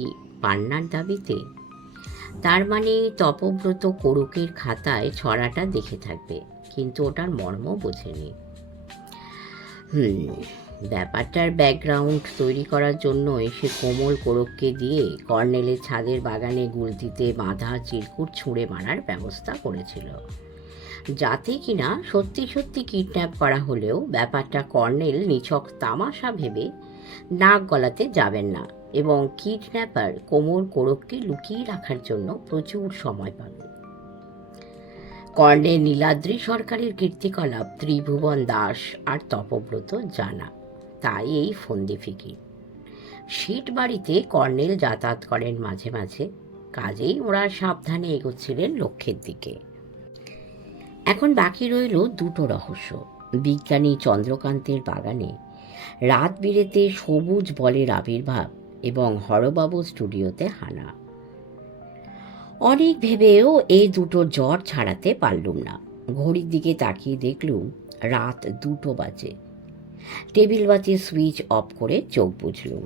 পান্নার দাবিতে? তার মানে তপব্রত কোড়কের খাতায় ছড়াটা দেখে থাকবে, কিন্তু ওটার মর্ম বোঝেনি। ব্যাপারটার ব্যাকগ্রাউন্ড তৈরি করার জন্য সে কোমল কোড়ককে দিয়ে কর্নেলের ছাদের বাগানে গুলতিতে বাঁধা চিরকুট ছুঁড়ে মারার ব্যবস্থা করেছিল, যাতে কিনা সত্যি সত্যি কিডন্যাপ করা হলেও ব্যাপারটা কর্নেল নিছক তামাশা ভেবে নাক গলাতে যাবেন না, এবং কিডন্যাপার কোমল কোড়ককে লুকিয়ে রাখার জন্য প্রচুর সময় পাবেন। কর্নেল নীলাদ্রি সরকারের কীর্তিকলাপ ত্রিভুবন দাস আর তপব্রত জানা, তাই এই ফন্দি ফিকির। শেঠ বাড়িতে কর্নেল যাতায়াত করেন মাঝে মাঝে, কাজেই ওরা সাবধানে এগোচ্ছিলেন লক্ষ্যের দিকে। এখন বাকি রইল দুটো রহস্য। বিজ্ঞানী চন্দ্রকান্তের বাগানে রাত বিরেতে সবুজ বলের আবির্ভাব এবং হরবাবু স্টুডিওতে হানা। অনেক ভেবেও এই দুটো জ্বর ছাড়াতে পারলুম না। ঘড়ির দিকে তাকিয়ে দেখলুম রাত 2টো বাজে। টেবিল বাতির সুইচ অফ করে চোখ বুঝলুম,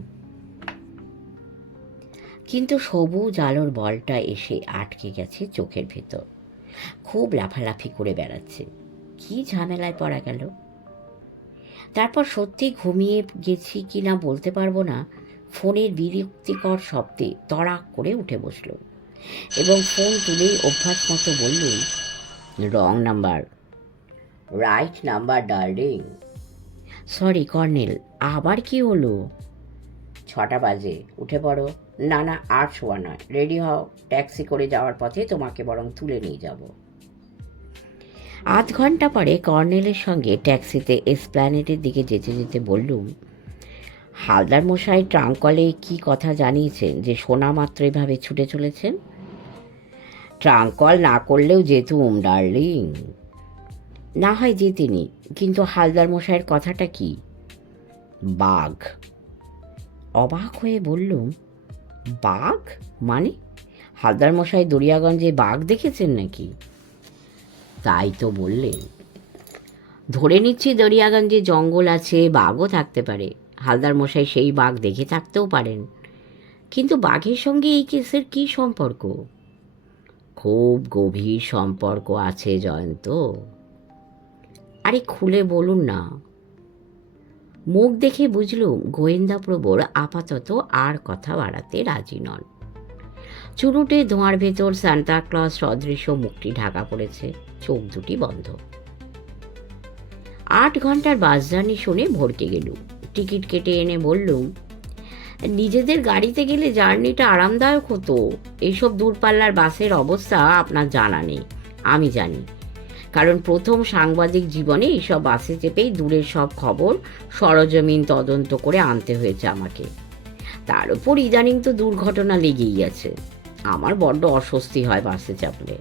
কিন্তু সবুজ আলোর বলটা এসে আটকে গেছে চোখের ভেতর। খুব লাফালাফি করে বেড়াচ্ছে। কি ঝামেলায় পড়া গেল। তারপর সত্যি ঘুমিয়ে গেছি কি না বলতে পারবো না, ফোনের বিরক্তিকর শব্দে তড়াক করে উঠে বসল এবং ফোন তুলেই অভ্যাস মতো বললুম, wrong number. Right number darling. Sorry colonel, আবার কি হলো? 6টা বাজে, উঠে পড়ো। না না, আর শোয়া নয়, রেডি হও, ট্যাক্সি করে যাওয়ার পথে তোমাকে বরং তুলে নিয়ে যাব। আধ ঘন্টা পরে কর্নেলের সঙ্গে ট্যাক্সিতে এসপ্ল্যানেডের দিকে যেতে যেতে বললুম, হালদার মশাই ট্রাঙ্ক কলে কী কথা জানিয়েছেন যে শোনা মাত্র এভাবে ছুটে চলেছেন? ট্রাঙ্ক কল না করলেও যেতুম ডার্লিং। না হয় যেতেনি, কিন্তু হালদার মশাইয়ের কথাটা কি? বাঘ। অবাক হয়ে বললুম, বাঘ মানে? হালদার মশাই দরিয়াগঞ্জে বাঘ দেখেছেন নাকি? তাই তো বললেন। ধরে নিচ্ছি দরিয়াগঞ্জে জঙ্গল আছে, বাঘও থাকতে পারে। হালদার মশাই সেই বাঘ দেখে থাকতেও পারেন, কিন্তু বাঘের সঙ্গে এই কেসের কী সম্পর্ক? খুব গভীর সম্পর্ক আছে জয়ন্ত। আরে খুলে বলুন না। মুখ দেখে বুঝলুম গোয়েন্দা প্রবর আপাতত আর কথা বাড়াতে রাজি নন। চুরুটে ধোঁয়ার ভেতর সান্তাক্লজ সদৃশ্য মুখটি ঢাকা পড়েছে, চোখ দুটি বন্ধ। 8 ঘন্টার বাস জার্নি শুনে ভরকে গেলুম। টিকিট কেটে এনে বললুম, নিজেদের গাড়িতে গেলে জার্নিটা আরামদায়ক হতো। এইসব দূরপাল্লার বাসের অবস্থা আপনার জানা নেই, আমি জানি, কারণ প্রথম সাংবাদিক জীবনে এইসব বাসে চেপেই দূরের সব খবর সরজমিন তদন্ত করে আনতে হয়েছে আমাকে। তার উপর ইদানিং তো দুর্ঘটনা লেগেই আছে। আমার বড্ড অস্বস্তি হয় বাসে চাপলে।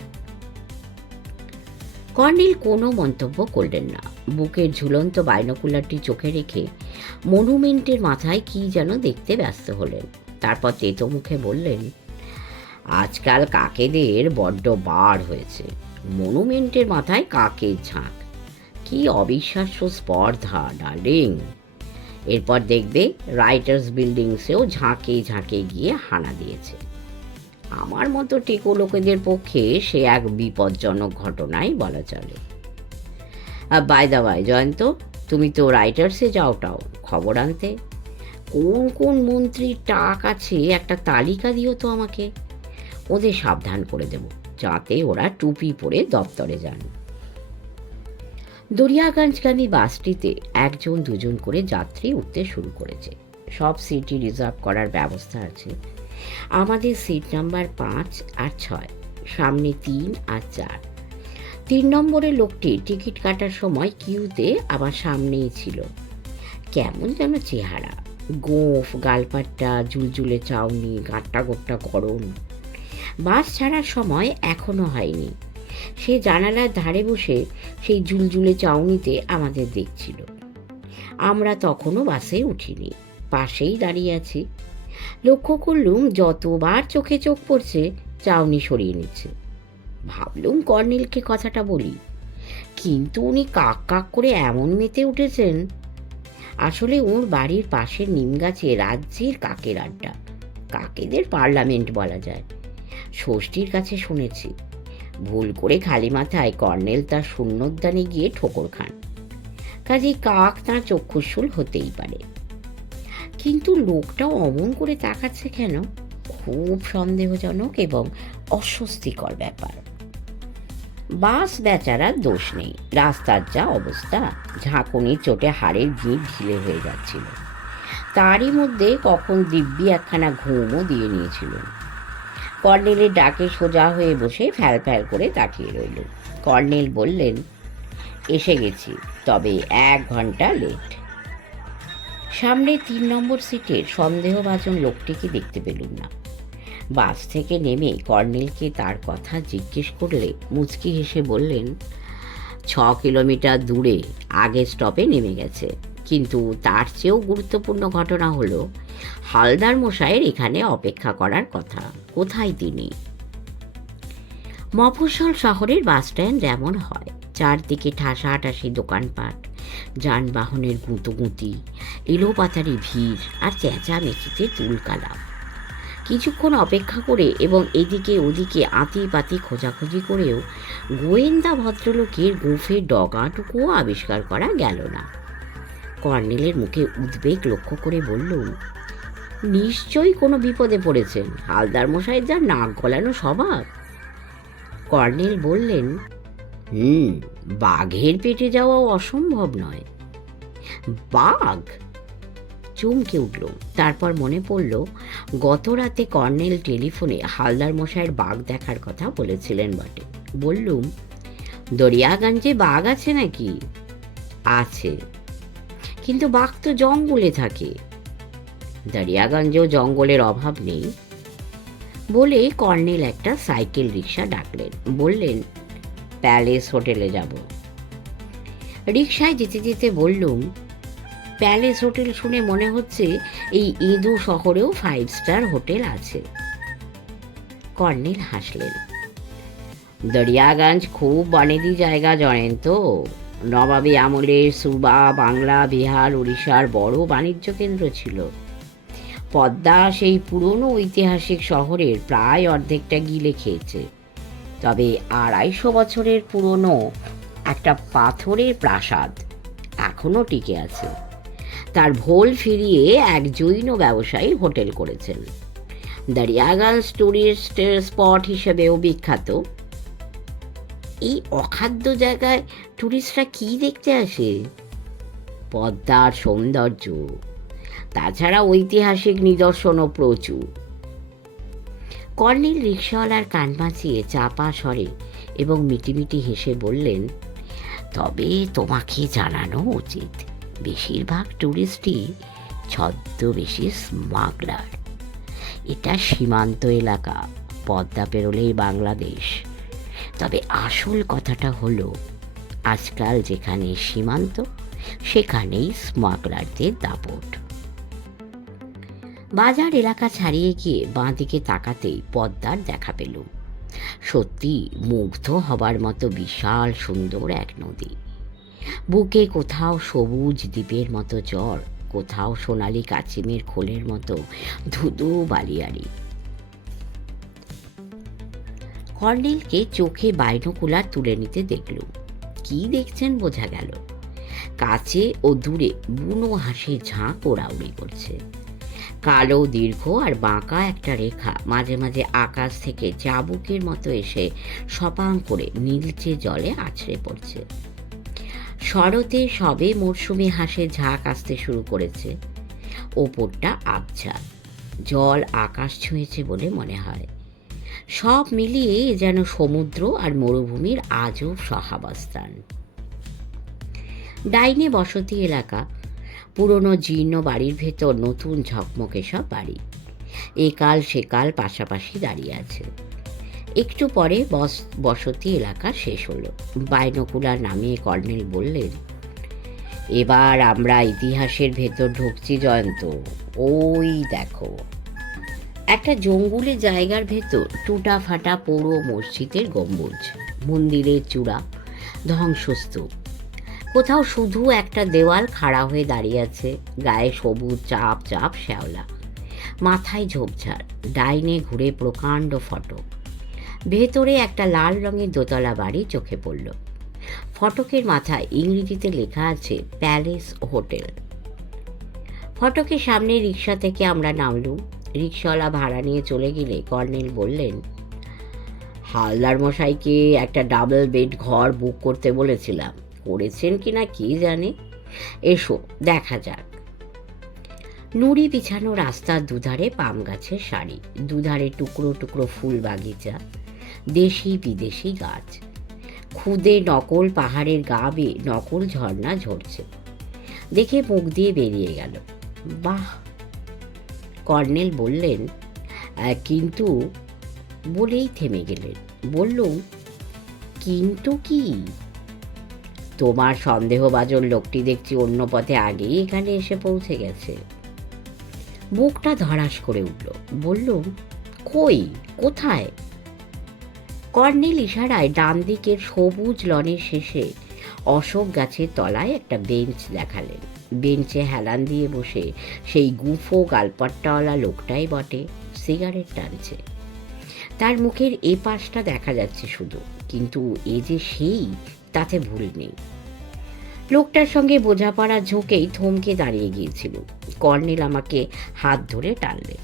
কর্নেল কোনো মন্তব্য করলেন না। বুকের ঝুলন্ত বাইনোকুলারটি চোখে রেখে মনুমেন্টের মাথায় কি যেন দেখতে ব্যস্ত হলেন। তারপর তেতো মুখে বললেন, আজকাল কাকেদের বড্ড বার হয়েছে। মনুমেন্টের মাথায় কাকের ঝাঁক, কি অবিশ্বাস্য স্পর্ধা ডার্লিং। এরপর দেখবে রাইটার্স বিল্ডিংসেও ঝাঁকে ঝাঁকে গিয়ে হানা দিয়েছে। আমার মতো টেকো লোকেদের পক্ষে সে এক বিপজ্জনক ঘটনাই বলা চলে। বাই দা বাই জয়ন্ত, তুমি তো রাইটার্সে যাওটাও খবর আনতে। কোন কোন মন্ত্রীর টাক আছে একটা তালিকা দিও তো আমাকে। ওদের সাবধান করে দেব, যাতে ওরা টুপি পরে দপ্তরে যান। দরিয়াগঞ্জগামী বাসটিতে 1-2 করে যাত্রী উঠতে শুরু করেছে। সব সিটই রিজার্ভ করার ব্যবস্থা আছে। আমাদের সিট নাম্বার 5 আর 6, সামনে 3 আর 4। 3 নম্বরের লোকটি টিকিট কাটার সময় কিউতে আমার সামনেই ছিল। কেমন যেন চেহারা, গোঁফ, গালপাট্টা, জুলজুলে চাউনি, গাট্টা গোট্টা গরম। বাস ছাড়ার সময় এখনো হয়নি। সে জানালার ধারে বসে সেই জুলজুলে চাউনিতে আমাদের দেখছিল। আমরা তখনও বাসে উঠিনি, পাশেই দাঁড়িয়ে আছি। লক্ষ্য করলুম যতবার চোখে চোখ পড়ছে চাউনি সরিয়ে নিচ্ছে। ভাবলুম কর্নেলকে কথাটা বলি, কিন্তু উনি কাক কাক করে এমন মেতে উঠেছেন। আসলে ওর বাড়ির পাশের নিম গাছে রাজ্যের কাকের আড্ডা, কাকেদের পার্লামেন্ট বলা যায়। ষষ্ঠীর কাছে শুনেছি। ভুল করে খালি মাথায় কর্নেল তার শূন্যোদ্যানে গিয়ে ঠোকর খান, কাজেই কাক তাঁর চক্ষুশূল হতেই পারে। কিন্তু লোকটাও অমন করে তাকাচ্ছে কেন? খুব সন্দেহজনক এবং অস্বস্তিকর ব্যাপার। বাস বেচারার দোষ নেই, রাস্তার যা অবস্থা, ঝাঁকুনির চোটে হাড়ের ভিড় ঢিলে হয়ে যাচ্ছিল। তারই মধ্যে কখন দিব্যি একখানা ঘুমও দিয়ে নিয়েছিলেন। কর্নেলের ডাকে সোজা হয়ে বসে ফ্যাল ফ্যাল করে তাকিয়ে রইল। কর্নেল বললেন, এসে গেছি, তবে 1 ঘন্টা লেট। সামনে 3 নম্বর সিটের সন্দেহভাজন লোকটিকে দেখতে পেলুম না। বাস থেকে নেমে কর্নেলকে তার কথা জিজ্ঞেস করলে মুচকি হেসে বললেন, 6 কিলোমিটার দূরে আগের স্টপে নেমে গেছে। কিন্তু তার চেয়েও গুরুত্বপূর্ণ ঘটনা হলো হালদার মশাইয়ের এখানে অপেক্ষা করার কথা। কোথায় তিনি? মফস্বল শহরের বাসস্ট্যান্ড যেমন হয়, চারদিকে ঠাসাঠাসি দোকানপাট, যানবাহনের গুঁতোগুঁতি, এলোপাতারি ভিড় আর চেঁচামেচিতে তুলকালাম। কিছুক্ষণ অপেক্ষা করে এবং এদিকে ওদিকে আঁতিপাতি খোঁজাখুঁজি করেও গোয়েন্দা ভদ্রলোকের গোঁফের ডগাটুকুও আবিষ্কার করা গেল না। কর্নেলের মুখে উদ্বেগ লক্ষ্য করে বললুম, নিশ্চয়ই কোনো বিপদে পড়েছেন, হালদার মশাই যা নাক গলানো স্বভাব। কর্নেল বললেন, বাঘের পেটে যাওয়াও অসম্ভব নয়। বাঘ? চমকে উঠল। তারপর মনে পড়ল গত রাতে কর্নেল টেলিফোনে হালদার মশাইয়ের বাঘ দেখার কথা বলেছিলেন বটে। বললুম, দরিয়াগঞ্জে বাঘ আছে নাকি? আছে, কিন্তু বাঘ তো জঙ্গলে থাকে। দরিয়াগঞ্জেও জঙ্গলের অভাব নেই। বলে কর্নেল একটা সাইকেল রিক্সা ডাকলেন। বললেন, প্যালেস হোটেলে যাব। রিক্সায় যেতে যেতে বললুম, প্যালেস হোটেল শুনে মনে হচ্ছে এই ইঁদু শহরেও 5 স্টার হোটেল আছে। কর্নেল হাসলেন। দরিয়াগঞ্জ খুব বনেদি জায়গা জানেন তো। নবাবী আমলের সুবা, বাংলা, বিহার, উড়িষ্যার বড় বাণিজ্য কেন্দ্র ছিল। পদ্মা সেই পুরনো ঐতিহাসিক শহরের প্রায় অর্ধেকটা গিলে খেয়েছে। তবে 250 বছরের পুরনো একটা পাথরের প্রাসাদ এখনো টিকে আছে। তার ভোল ফিরিয়ে এক জৈন ব্যবসায়ী হোটেল করেছেন। দরিয়াগঞ্জ টুরিস্ট স্পট হিসেবেও বিখ্যাত। এই অখাদ্য জায়গায় টুরিস্টরা কি দেখতে আসে? পদ্মার সৌন্দর্য, তাছাড়া ঐতিহাসিক নিদর্শনও প্রচুর। কর্নেল রিক্সাওয়ালার কান বাঁচিয়ে চাপা স্বরে এবং মিটিমিটি হেসে বললেন, তবে তোমাকে জানানো উচিত, বেশিরভাগ টুরিস্টই ছদ্মবেশী স্মাগলার। এটা সীমান্ত এলাকা, পদ্মা পেরোলেই বাংলাদেশ। তবে আসল কথাটা হলো, আজকাল যেখানে সীমান্ত সেখানেই স্মাগলারদের দাপট। বাজার এলাকা ছাড়িয়ে গিয়ে বাঁদিকে তাকাতেই পদ্মার দেখা পেলুম। সত্যি মুগ্ধ হবার মতো বিশাল সুন্দর এক নদী। বুকে কোথাও সবুজ দ্বীপের মতো জ্বর, কোথাও সোনালি কাচিমের খোলের মতো ধুধু বালিয়াড়ি। কর্নেলকে চোখে বাইনোকুলার তুলে নিতে দেখলুম। কি দেখছেন বোঝা গেল। কাছে ও দূরে বুনো হাঁসের ঝাঁক ওড়াউড়ি করছে। কালো, দীর্ঘ আর বাঁকা একটা রেখা মাঝে মাঝে আকাশ থেকে চাবুকের মতো এসে সপাং করে নীলচে জলে আছড়ে পড়ছে। শরতে সবে মরশুমে হাঁসের ঝাঁক আসতে শুরু করেছে। ওপরটা আবছা, জল আকাশ ছুঁয়েছে বলে মনে হয়। সব মিলিয়ে যেন সমুদ্র আর মরুভূমির আজব সহাবস্থান। ডাইনে বসতি এলাকা, পুরনো জীর্ণ বাড়ির ভেতর নতুন ঝকমকে সব বাড়ি, একাল সেকাল পাশাপাশি দাঁড়িয়ে আছে। একটু পরে বসতি এলাকা শেষ হলো। বাইনোকুলার নামিয়ে কর্নেল বললেন, এবার আমরা ইতিহাসের ভেতর ঢুকছি জয়ন্ত। ওই দেখো। একটা জঙ্গুলে জায়গার ভেতর টুটা ফাটা পুরো মসজিদের গম্বুজ, মন্দিরের চূড়া, ধ্বংসস্তূপ। কোথাও শুধু একটা দেওয়াল খাড়া হয়ে দাঁড়িয়ে আছে, গায়ে সবুজ চাপ চাপ শ্যাওলা, মাথায় ঝোপঝাড়, ডাইনে ঘুরে প্রকাণ্ড ফটক। ভেতরে একটা লাল রঙের দোতলা বাড়ি চোখে পড়ল। ফটকের মাথায় ইংরেজিতে লেখা আছে প্যালেস হোটেল। ফটকের সামনে রিক্সা থেকে আমরা নামলুম। রিক্সাওয়ালা ভাড়া নিয়ে চলে গেলে কর্নেল বললেন, হালদার মশাইকে একটা ডাবল বেড ঘর বুক করতে বলেছিলাম, করেছেন কিনা কি জানে। এসো দেখা যাক। নুড়ি বিছানো রাস্তার দুধারে পাম গাছের সারি, দুধারে টুকরো টুকরো ফুল বাগিচা, দেশি বিদেশি গাছ। খুদে নকল পাহাড়ের গা বেয়ে নকল ঝর্ণা ঝরছে। দেখে মুখ দিয়ে বেরিয়ে গেল, বাহ। কর্নেল বললেন, কিন্তু, বলেই থেমে গেলেন। বললুম, কিন্তু কি? তোমার সন্দেহভাজন লোকটি দেখছি অন্য পথে আগেই এখানে এসে পৌঁছে গেছে। বুকটা ধড়াস করে উঠল। বললুম, কই, কোথায়? কর্নেল ইশারায় ডান দিকের সবুজ লনের শেষে অশোক গাছের তলায় একটা বেঞ্চ দেখালেন। বেঞ্চে হেলান দিয়ে বসে সেই গুঁফো গালপাট্টাওয়ালা লোকটাই বটে, সিগারেট টানছে। তার মুখের এ পাশটা দেখা যাচ্ছে শুধু, কিন্তু এ যে সেই তাতে ভুল নেই। লোকটার সঙ্গে বোঝাপড়া ঝোঁকেই থমকে দাঁড়িয়ে গিয়েছিল। কর্নেল আমাকে হাত ধরে টানলেন।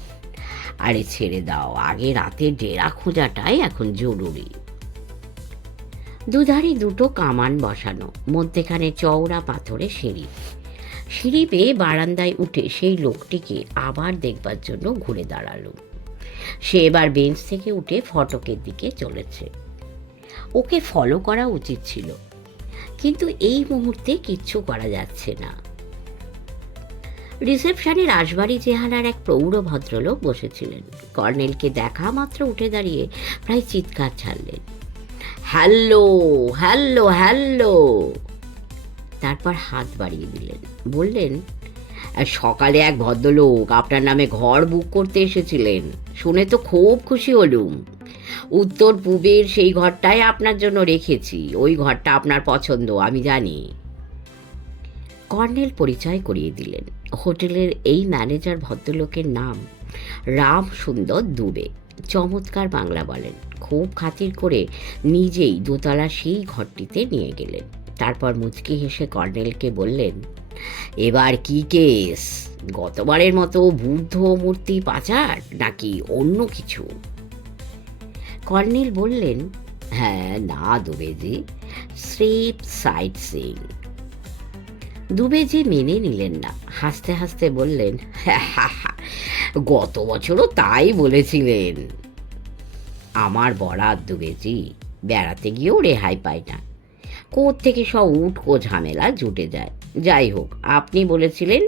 আরে ছেড়ে দাও, আগে রাতে ডেরা খোঁজাটাই এখন জরুরি। দুধারে দুটো কামান বসানো, মধ্যেখানে চওড়া পাথরে সিঁড়ি। সিঁড়ি পেয়ে বারান্দায় উঠে সেই লোকটিকে আবার দেখবার জন্য ঘুরে দাঁড়ালো। সে এবার বেঞ্চ থেকে উঠে ফটকের দিকে চলেছে। ওকে ফলো করা উচিত ছিল, কিন্তু এই মুহূর্তে কিচ্ছু করা যাচ্ছে না। রিসেপশনের রাজবাড়ি চেহারার এক প্রৌঢ় ভদ্রলোক বসেছিলেন। কর্নেলকে দেখা মাত্র উঠে দাঁড়িয়ে প্রায় চিৎকার ছাড়লেন, হ্যালো হ্যালো হ্যালো। তারপর হাত বাড়িয়ে দিলেন, বললেন, সকালে এক ভদ্রলোক আপনার নামে ঘর বুক করতে এসেছিলেন, শুনে তো খুব খুশি হলুম। উত্তর পূবের সেই ঘরটাই আপনার জন্য রেখেছি। ওই ঘরটা আপনার পছন্দ, আমি জানি। কর্নেল পরিচয় করিয়ে দিলেন। হোটেলের এই ম্যানেজার ভদ্রলোকের নাম রাম সুন্দর দুবে। চমৎকার বাংলা বলেন। খুব খাতির করে নিজেই দোতলা সেই ঘরটিতে নিয়ে গেলেন। তারপর মুচকি হেসে কর্নেলকে বললেন, এবার কি কেস? গতবারের মতো বুদ্ধ মূর্তি পাচার নাকি অন্য কিছু? কর্নেল বললেন, হ্যাঁ না দুবেজি, স্রেফ সাইট সিইং। দুবেজি মেনে নিলেন না, হাসতে হাসতে বললেন, গত বছরও তাই বলেছিলেন। আমার বরাত দুবেজি, বেড়াতে গিয়েও রেহাই পায় না। থেকে সব উটকো ঝামেলা জুটে যায়। যাই হোক, আপনি বলেছিলেন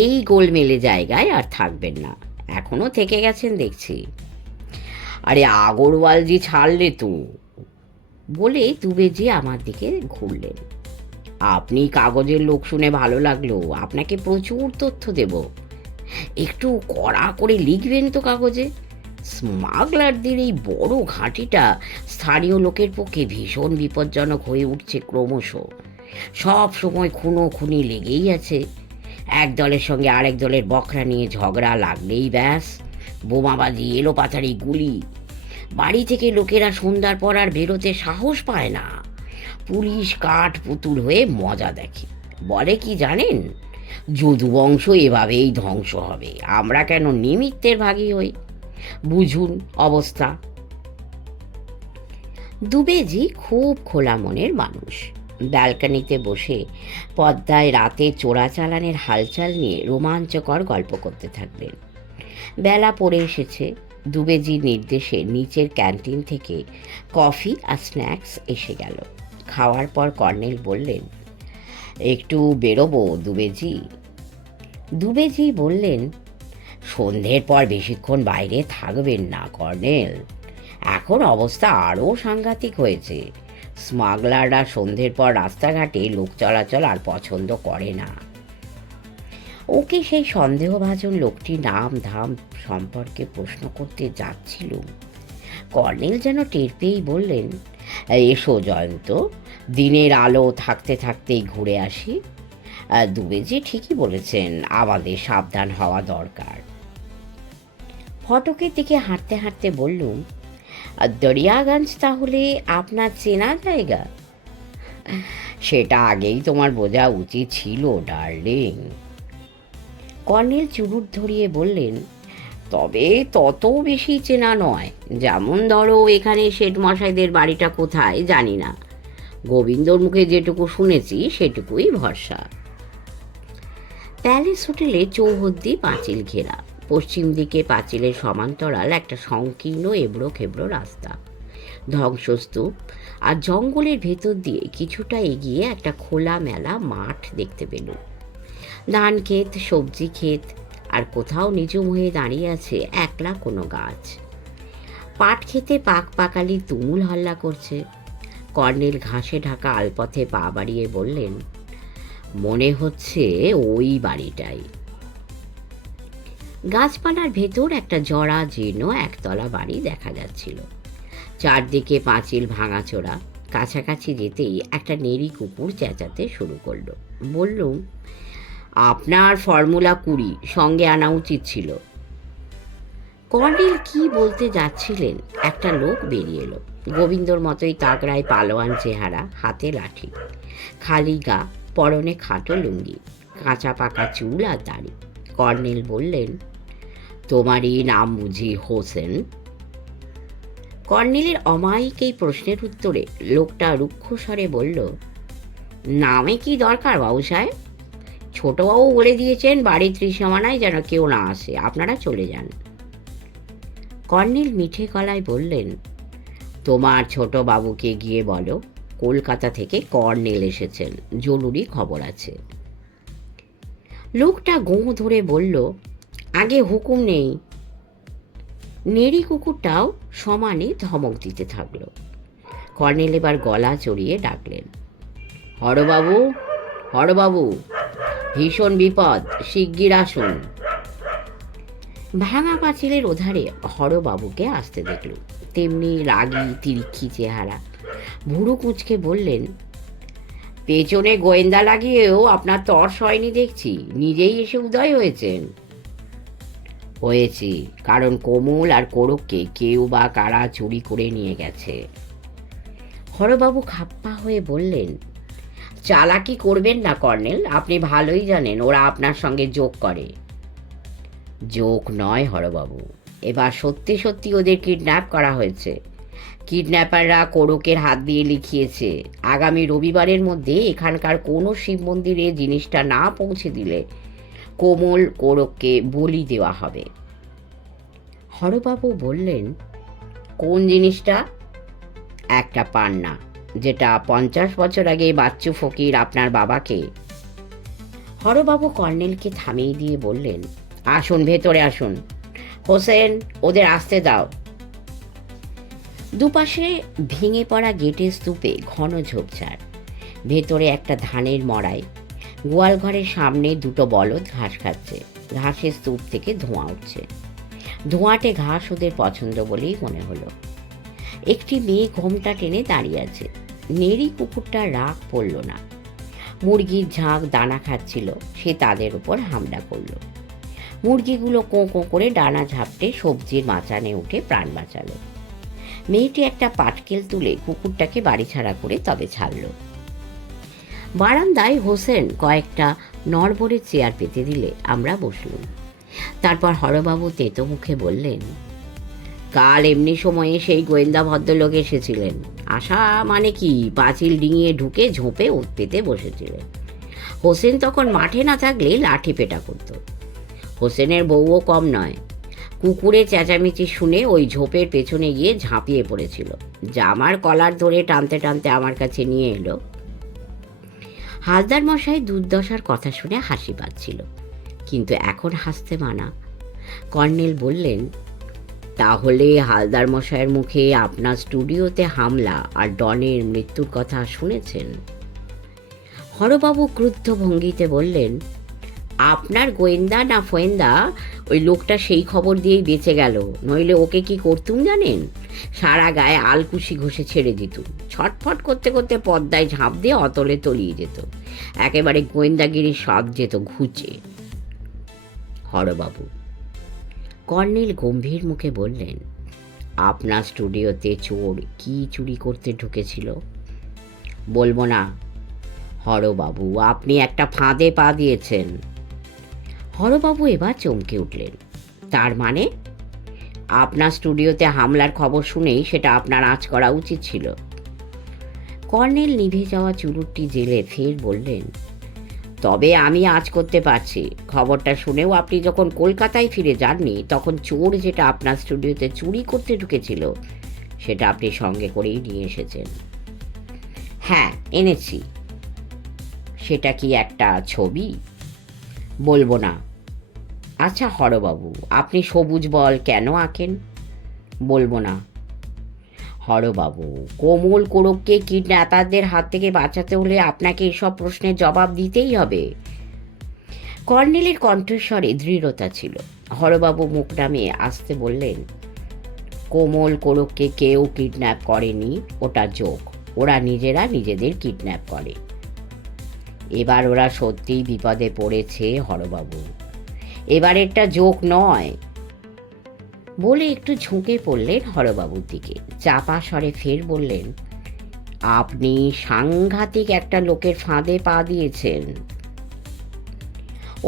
এই গোলমেলে জায়গায় আর থাকবেন না, এখনো থেকে গেছেন দেখছি। আরে আগরওয়ালজি ছাড়লে তো, বলে দুবেজি আমার দিকে ঘুরলেন। আপনি কাগজের লোক শুনে ভালো লাগলো, আপনাকে প্রচুর তথ্য দেব। একটু কড়া করে লিখবেন তো কাগজে। স্মাগলারদের এই বড় ঘাঁটিটা স্থানীয় লোকের পক্ষে ভীষণ বিপজ্জনক হয়ে উঠছে ক্রমশ। সব সময় খুনোখুনি লেগেই আছে। এক দলের সঙ্গে আরেক দলের বকরা নিয়ে ঝগড়া লাগলেই ব্যাস, বোমাবাজি, এলোপাতাড়ি গুলি। বাড়ি থেকে লোকেরা সন্ধ্যার পর আর বেরোতে সাহস পায় না। পুলিশ কাঠ পুতুল হয়ে মজা দেখে। বলে কি জানেন, যদুবংশ এভাবেই ধ্বংস হবে, আমরা কেন নিমিত্তের ভাগী হই। বুঝুন অবস্থা। দুবেজি খুব খোলা মনের মানুষ। ব্যালকনিতে বসে পদ্মায় রাতে চোরাচালানের হালচাল নিয়ে রোমাঞ্চকর গল্প করতে থাকলেন। বেলা পড়ে এসেছে। দুবেজির নির্দেশে নিচের ক্যান্টিন থেকে কফি আর স্ন্যাক্স এসে গেল। খাওয়ার পর কর্নেল বললেন, একটু বেরোবো দুবেজি? দুবেজি বললেন, সন্ধ্যের পর বেশিক্ষণ বাইরে থাকবেন না কর্নেল, এখন অবস্থা আরও সাংঘাতিক হয়েছে। স্মাগলাররা সন্ধ্যের পর রাস্তাঘাটে লোক চলাচল আর পছন্দ করে না। ওকে সেই সন্দেহভাজন লোকটির নাম ধাম সম্পর্কে প্রশ্ন করতে যাচ্ছিল। কর্নেল যেন টের পেয়েই বললেন, এসো জয়ন্ত, দিনের আলো থাকতে থাকতেই ঘুরে আসি। দুবেজি ঠিকই বলেছেন, আমাদের সাবধান হওয়া দরকার। ফটকের দিকে হাঁটতে হাঁটতে বললুম, দরিয়াগঞ্জ তাহলে আপনার চেনা জায়গা? সেটা আগেই তোমার বোঝা উচিত ছিল ডার্লিং। কর্নেল চুরুট ধরিয়ে বললেন, তবে তত বেশি চেনা নয়। যেমন ধরো, এখানে শেঠ মশাইদের বাড়িটা কোথায় জানি না, গোবিন্দর মুখে যেটুকু শুনেছি সেটুকুই ভরসা। প্যালেস হোটেলে চৌহদ্দি পাঁচিল ঘেরা, পশ্চিম দিকে পাঁচিলের সমান্তরাল একটা সংকীর্ণ এবড়ো খেবড়ো রাস্তা, ধ্বংসস্তূপ, আর জঙ্গলের ভেতর দিয়ে কিছুটা এগিয়ে একটা খোলা মেলা মাঠ দেখতে পেল। ধান ক্ষেত, সবজি ক্ষেত, আর কোথাও নিচুম হয়ে দাঁড়িয়ে আছে একলা কোনো গাছ। পাট খেতে পাক পাকালি তুমুল হল্লা করছে। কর্নেল ঘাসে ঢাকা আলপথে পা বাড়িয়ে বললেন, মনে হচ্ছে ওই বাড়িটাই। গাছপালার ভেতর একটা জরা জীর্ণ একতলা বাড়ি দেখা যাচ্ছিল। চারদিকে পাঁচিল ভাঙাচোরা। কাছাকাছি যেতেই একটা নেড়ি কুকুর চেঁচাতে শুরু করলো। বললুম, আপনার ফর্মুলা 20 সঙ্গে আনা উচিত ছিল। কর্নেল কি বলতে যাচ্ছিলেন, একটা লোক বেরিয়ে এলো। গোবিন্দর মতোই তাগড়ায় পালোয়ান চেহারা, হাতে লাঠি, খালি গা, পরনে খাটো লুঙ্গি, কাঁচা পাকা চুল আর দাড়ি। কর্নেল বললেন, তোমারই নাম বুঝি হোসেন? কর্নেলের অমায়িক এই প্রশ্নের উত্তরে লোকটা রুক্ষ স্বরে বলল, নামে কি দরকার বাবু সাহেব? ছোটবাবু বলে দিয়েছেন বাড়ির ত্রিসীমানায় যেন কেউ না আসে, আপনারা চলে যান। কর্নেল মিঠে গলায় বললেন, তোমার ছোট বাবুকে গিয়ে বলো কলকাতা থেকে কর্নেল এসেছেন, জরুরি খবর আছে। লোকটা গোঁ ধরে বলল, আগে হুকুম নেই। নেড়ি কুকুরটাও সমানে ধমক দিতে থাকলো। কর্নেল এবার গলা চড়িয়ে ডাকলেন, হরবাবু, হরবাবু, ভীষণ বিপদ, শিগগির আসুন। ভাঙা পাঁচিলের ওধারে হরবাবুকে আসতে দেখল। তেমনি রাগী তিরিক্ষি চেহারা। ভুরু কুঁচকে বললেন, পেছনে গোয়েন্দা লাগিয়েও আপনার তর সয়নি দেখছি, নিজেই এসে উদয় হয়েছেন। হয়েছি, কারণ কোমল আর কোরককে কেউ বা কারা চুরি করে নিয়ে গেছে। হরবাবু খাপ্পা হয়ে বললেন, চালাকি করবেন না কর্নেল, আপনি ভালোই জানেন ওরা আপনার সঙ্গে যোগ করে। যোগ নয় হরবাবু, এবার সত্যি সত্যি ওদের কিডন্যাপ করা হয়েছে। কিডন্যাপাররা কোরকের হাত দিয়ে লিখিয়েছে আগামী রবিবারের মধ্যে এখানকার কোনো শিব মন্দিরে জিনিসটা না পৌঁছে দিলে কোমল কোরককে বলি দেওয়া হবে। হরবাবু বললেন, কোন জিনিসটা? একটা পান্না, যেটা 50 বছর আগে বাচ্চু ফকির আপনার বাবাকে। হরবাবু কর্নেলকে থামিয়ে দিয়ে বললেন, আসুন, ভেতরে আসুন। হোসেন, ওদের আসতে দাও। দুপাশে ভেঙে পড়া গেটের স্তূপে ঘন ঝোপঝাড়। ভেতরে একটা ধানের মড়াই। গোয়ালঘরের সামনে দুটো বলদ ঘাস খাচ্ছে। ঘাসের স্তূপ থেকে ধোঁয়া উঠছে। ধোঁয়াটে ঘাস ওদের পছন্দ বলেই মনে হলো। একটি মেয়ে ঘোমটা টেনে দাঁড়িয়ে আছে। নেড়ি কুকুরটা রাগ পড়ল না। মুরগির ঝাঁক দানা খাচ্ছিল, সে তাদের উপর হামলা করল। মুরগিগুলো কোঁ কোঁ করে ডানা ঝাপটে সবজির মাচানে উঠে প্রাণ বাঁচালো। মেয়েটি একটা পাটকেল তুলে কুকুরটাকে বাড়ি ছাড়া করে তবে ছাড়ল। বারান্দায় হোসেন কয়েকটা নড়বড়ে চেয়ার পেতে দিলে আমরা বসলুম। তারপর হরবাবু তেতো মুখে বললেন, কাল এমনি সময়ে সেই গোয়েন্দা ভদ্রলোক এসেছিলেন। আশা মানে কি, পাঁচিল ডিঙিয়ে ঢুকে ঝোপে ওত পেতে বসেছিলেন। হোসেন তখন মাঠে না থাকলে লাঠি পেটা করত। হোসেনের বউও কম নয়। কুকুরের চেঁচামেচি শুনে ওই ঝোপের পেছনে গিয়ে ঝাঁপিয়ে পড়েছিল। জামার কলার ধরে টানতে টানতে আমার কাছে নিয়ে এলো। হালদার মশাই দুর্দশার কথা শুনে হাসি পাচ্ছিল, কিন্তু এখন হাসতে মানা। কর্নেল বললেন, তাহলে হালদার মশাইয়ের মুখে আপনার স্টুডিওতে হামলা আর ডনের মৃত্যুর কথা শুনেছেন? হরবাবু ক্রুদ্ধ ভঙ্গিতে বললেন, আপনার গোয়েন্দা না ফোয়েন্দা ওই লোকটা সেই খবর দিয়েই বেঁচে গেল, নইলে ওকে কি করতুম জানেন? সারা গায়ে আলকুশি ঘষে ছেড়ে দিতুম। ছটফট করতে করতে পদ্মায় ঝাঁপ দিয়ে অতলে তলিয়ে যেত। একেবারে গোয়েন্দাগিরির স্বাদ যেত ঘুচে। হরবাবু। কর্নেল গম্ভীর মুখে বললেন, আপনার স্টুডিওতে চোর কি চুরি করতে ঢুকেছিল? বলবো না হরবাবু, আপনি একটা ফাঁদে পা দিয়েছেন। হরবাবু এবার চমকে উঠলেন। তার মানে? আপনার স্টুডিওতে হামলার খবর শুনেই সেটা আপনার আঁচ করা উচিত ছিল। কর্নেল নিভে যাওয়া চুরুটটি জেলে ফের বললেন, তবে আমি আঁচ করতে পারছি। খবরটা শুনেও আপনি যখন কলকাতায় ফিরে যাননি, তখন চোর যেটা আপনার স্টুডিওতে চুরি করতে ঢুকেছিল সেটা আপনি সঙ্গে করেই নিয়ে এসেছেন। হ্যাঁ, এনেছি। সেটা কি একটা ছবি? বলবো না। আচ্ছা হরবাবু, আপনি সবুজ বল কেন আঁকেন? বলবো না। হরবাবু, কোমল কোরককে কিডন্যাপারদের হাত থেকে বাঁচাতে হলে আপনাকে এসব প্রশ্নের জবাব দিতেই হবে। কর্নেলের কণ্ঠস্বরে দৃঢ়তা ছিল। হরবাবু মুখ নামিয়ে আসতে বললেন, কোমল কোরককে কেউ কিডন্যাপ করেনি, ওটা জোক। ওরা নিজেরা নিজেদের কিডন্যাপ করে। এবার ওরা সত্যিই বিপদে পড়েছে হরবাবু, এবারেরটা জোক নয়। বলে একটু ঝুঁকে পড়লেন হরবাবুর দিকে। চাপা স্বরে ফের বললেন, আপনি সাংঘাতিক একটা লোকের ফাঁদে পা দিয়েছেন।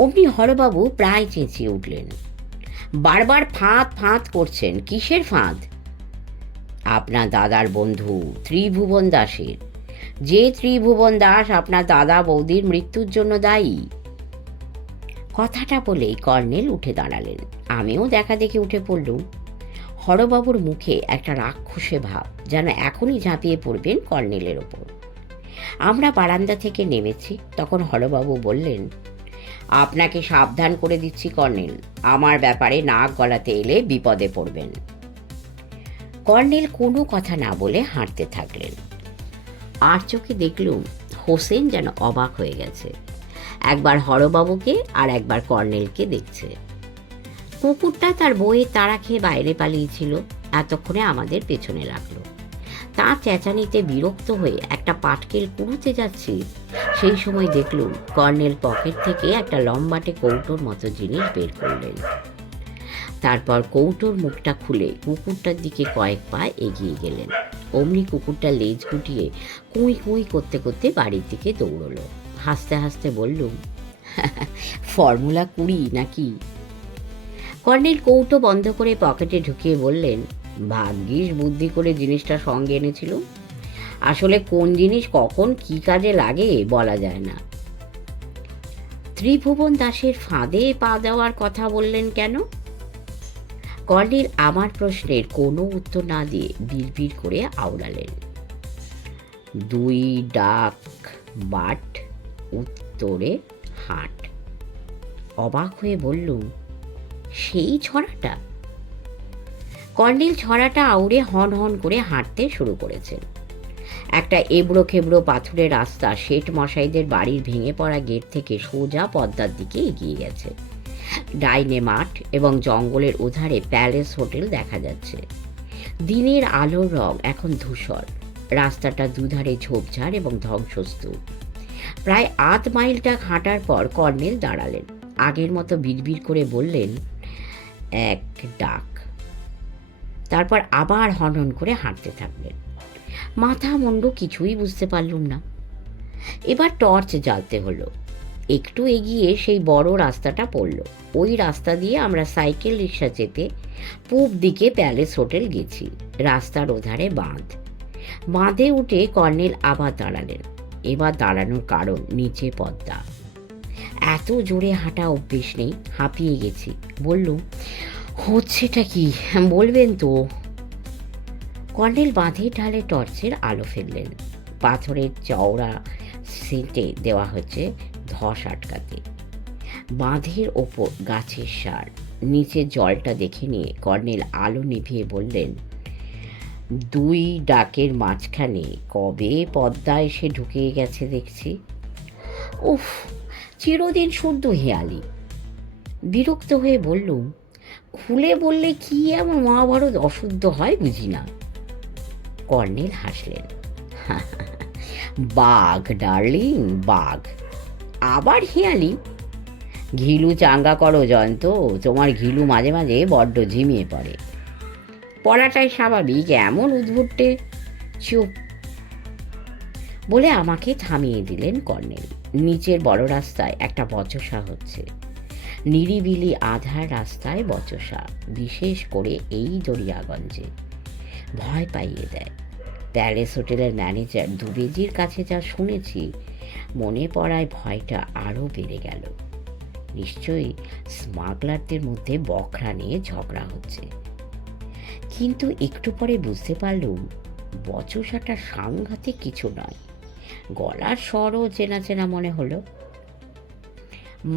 অমনি হরবাবু প্রায় চেঁচিয়ে উঠলেন, বারবার ফাঁদ ফাঁদ করছেন, কিসের ফাঁদ? আপনার দাদার বন্ধু ত্রিভুবন দাসের। যে ত্রিভুবন দাস আপনার দাদা বৌদির মৃত্যুর জন্য দায়ী। কথাটা বলেই কর্নেল উঠে দাঁড়ালেন। আমিও দেখা দেখে উঠে পড়লুম। হরবাবুর মুখে একটা রাক্ষসে ভাব, যেন এখনই ঝাঁপিয়ে পড়বেন কর্নেলের ওপর। আমরা বারান্দা থেকে নেমেছি। তখন হরবাবু বললেন, আপনাকে সাবধান করে দিচ্ছি কর্নেল, আমার ব্যাপারে নাক গলাতে এলে বিপদে পড়বেন। কর্নেল কোনো কথা না বলে হাঁটতে থাকলেন। আর চোখে দেখলুম হোসেন যেন অবাক হয়ে গেছে। একবার হরবাবুকে আর একবার কর্নেলকে দেখছে। কুকুরটা তার বইয়ের তাড়া খেয়ে বাইরে পালিয়েছিল, এতক্ষণে আমাদের পেছনে লাগলো। তার চেঁচানিতে বিরক্ত হয়ে একটা পাটকেল কুড়ুতে যাচ্ছি, সেই সময় দেখলুম কর্নেল পকেট থেকে একটা লম্বাটে কৌটোর মতো জিনিস বের করলেন। তারপর কৌটোর মুখটা খুলে কুকুরটার দিকে কয়েক পা এগিয়ে গেলেন। অমনি কুকুরটা লেজ গুটিয়ে কুঁই কুঁই করতে করতে বাড়ির দিকে দৌড়লো। হাসতে হাসতে বললুম, ফর্মুলা 20 নাকি? কর্নেল কৌটো বন্ধ করে পকেটে ঢুকিয়ে বললেন, ভাগ্যিস বুদ্ধি করে জিনিসটা সঙ্গে এনেছিল। আসলে কোন জিনিস কখন কি কাজে লাগে বলা যায় না। ত্রিভুবন দাসের ফাঁদে পা দেওয়ার কথা বললেন কেন? কর্নেল আমার প্রশ্নের কোনো উত্তর না দিয়ে বিড়বিড় করে আওড়ালেন, 2 ডাক বাট উত্তরে হাট। অবাক হয়ে বললুম, সেই ছড়াটা? কর্নেল ছড়াটা আউড়ে হন হন করে হাঁটতে শুরু করেছেন। একটা এবড়ো খেবড়ো পাথুরের রাস্তা শেঠ মশাইদের বাড়ির ভেঙে পড়া গেট থেকে সোজা পদ্মার দিকে এগিয়ে গেছে। ডাইনে মাঠ এবং জঙ্গলের ওধারে প্যালেস হোটেল দেখা যাচ্ছে। দিনের আলোর রং এখন ধূসর। রাস্তাটা দুধারে ঝোপঝাড় এবং ধ্বংসস্তূপ। প্রায় 8 মাইলটা হাঁটার পর কর্নেল দাঁড়ালেন। আগের মতো বিড়বিড় করে বললেন, 1 ডাক। তারপর আবার হনহন করে হাঁটতে থাকলেন। মাথা মুন্ডু কিছুই বুঝতে পারলুম না। এবার টর্চ জ্বালতে হলো। একটু এগিয়ে সেই বড় রাস্তাটা পড়ল। ওই রাস্তা দিয়ে আমরা সাইকেল রিক্সা চেপে পূব দিকে প্যালেস হোটেল গেছি। রাস্তার ওধারে বাঁধ। বাঁধে উঠে কর্নেল আবার দাঁড়ালেন। এবার দাঁড়ানোর কারণ নিচে পদ্মা। এত জোরে হাঁটা অভ্যেস নেই, হাঁপিয়ে গেছি। বললুম, হচ্ছেটা কি বলবেন তো? কর্নেল বাঁধের ঢালে টর্চের আলো ফেললেন। পাথরের চওড়া সেটে দেওয়া হচ্ছে ধস আটকাতে। বাঁধের ওপর গাছের সার। নিচে জলটা দেখে নিয়ে কর্নেল আলো নিভিয়ে বললেন, 2 ডাকের মাঝখানে কবে পদ্মা এসে ঢুকে গেছে দেখছি। উফ, চিরদিন শুদ্ধ হেয়ালি। বিরক্ত হয়ে বললুম, খুলে বললে কি এমন মহাভারত অশুদ্ধ হয় বুঝি না। কর্নেল হাসলেন, বাঘ ডার্লিং, বাঘ। আবার হেয়ালি? ঘিলু চাঙ্গা করো জয়ন্ত, তোমার ঘিলু মাঝে মাঝে বড্ড ঝিমিয়ে পড়ে। পড়াটাই স্বাভাবিক, এমন উদ্ভুটে। চুপ বলে আমাকে থামিয়ে দিলেন কর্নেল। নিচের বড় রাস্তায় একটা বচসা হচ্ছে। নিরিবিলি আধার রাস্তায় বচসা, বিশেষ করে এই দরিয়াগঞ্জে, ভয় পাইয়ে দেয়। প্যালেস হোটেলের ম্যানেজার দুবেজির কাছে যা শুনেছি, মনে পড়ায় ভয়টা আরও বেড়ে গেল। নিশ্চয়ই স্মাগলারদের মধ্যে বকরা নিয়ে ঝগড়া হচ্ছে। কিন্তু একটু পরে বুঝতে পারলুম বচসাটা সাংঘাতিক কিছু নয়। গলার স্বরও চেনা চেনা মনে হলো।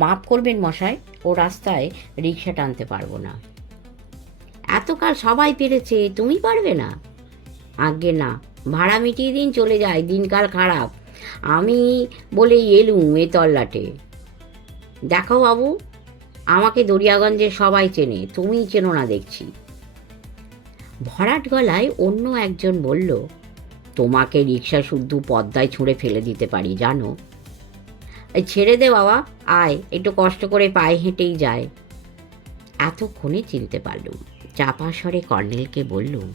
মাপ করবেন মশাই, ও রাস্তায় রিক্সা টানতে পারবো না। এতকাল সবাই পেরেছে, তুমি পারবে না? আজ্ঞে না, ভাড়া মিটিয়ে দিন, চলে যায়, দিনকাল খারাপ। আমি বলে এলুম এ তল্লাটে। দেখো বাবু, আমাকে দরিয়াগঞ্জে সবাই চেনে, তুমিই চেনো না দেখছি। ভরাট গলায় অন্য একজন বলল, তোমাকে রিক্সা শুদ্ধ পদ্মায় ছুঁড়ে ফেলে দিতে পারি জানো। এই ছেড়ে দে বাবা, আয়, একটু কষ্ট করে পায়ে হেঁটেই যায়। এতক্ষণে চিনতে পারলুম। চাপা স্বরে কর্নেলকে বললুম,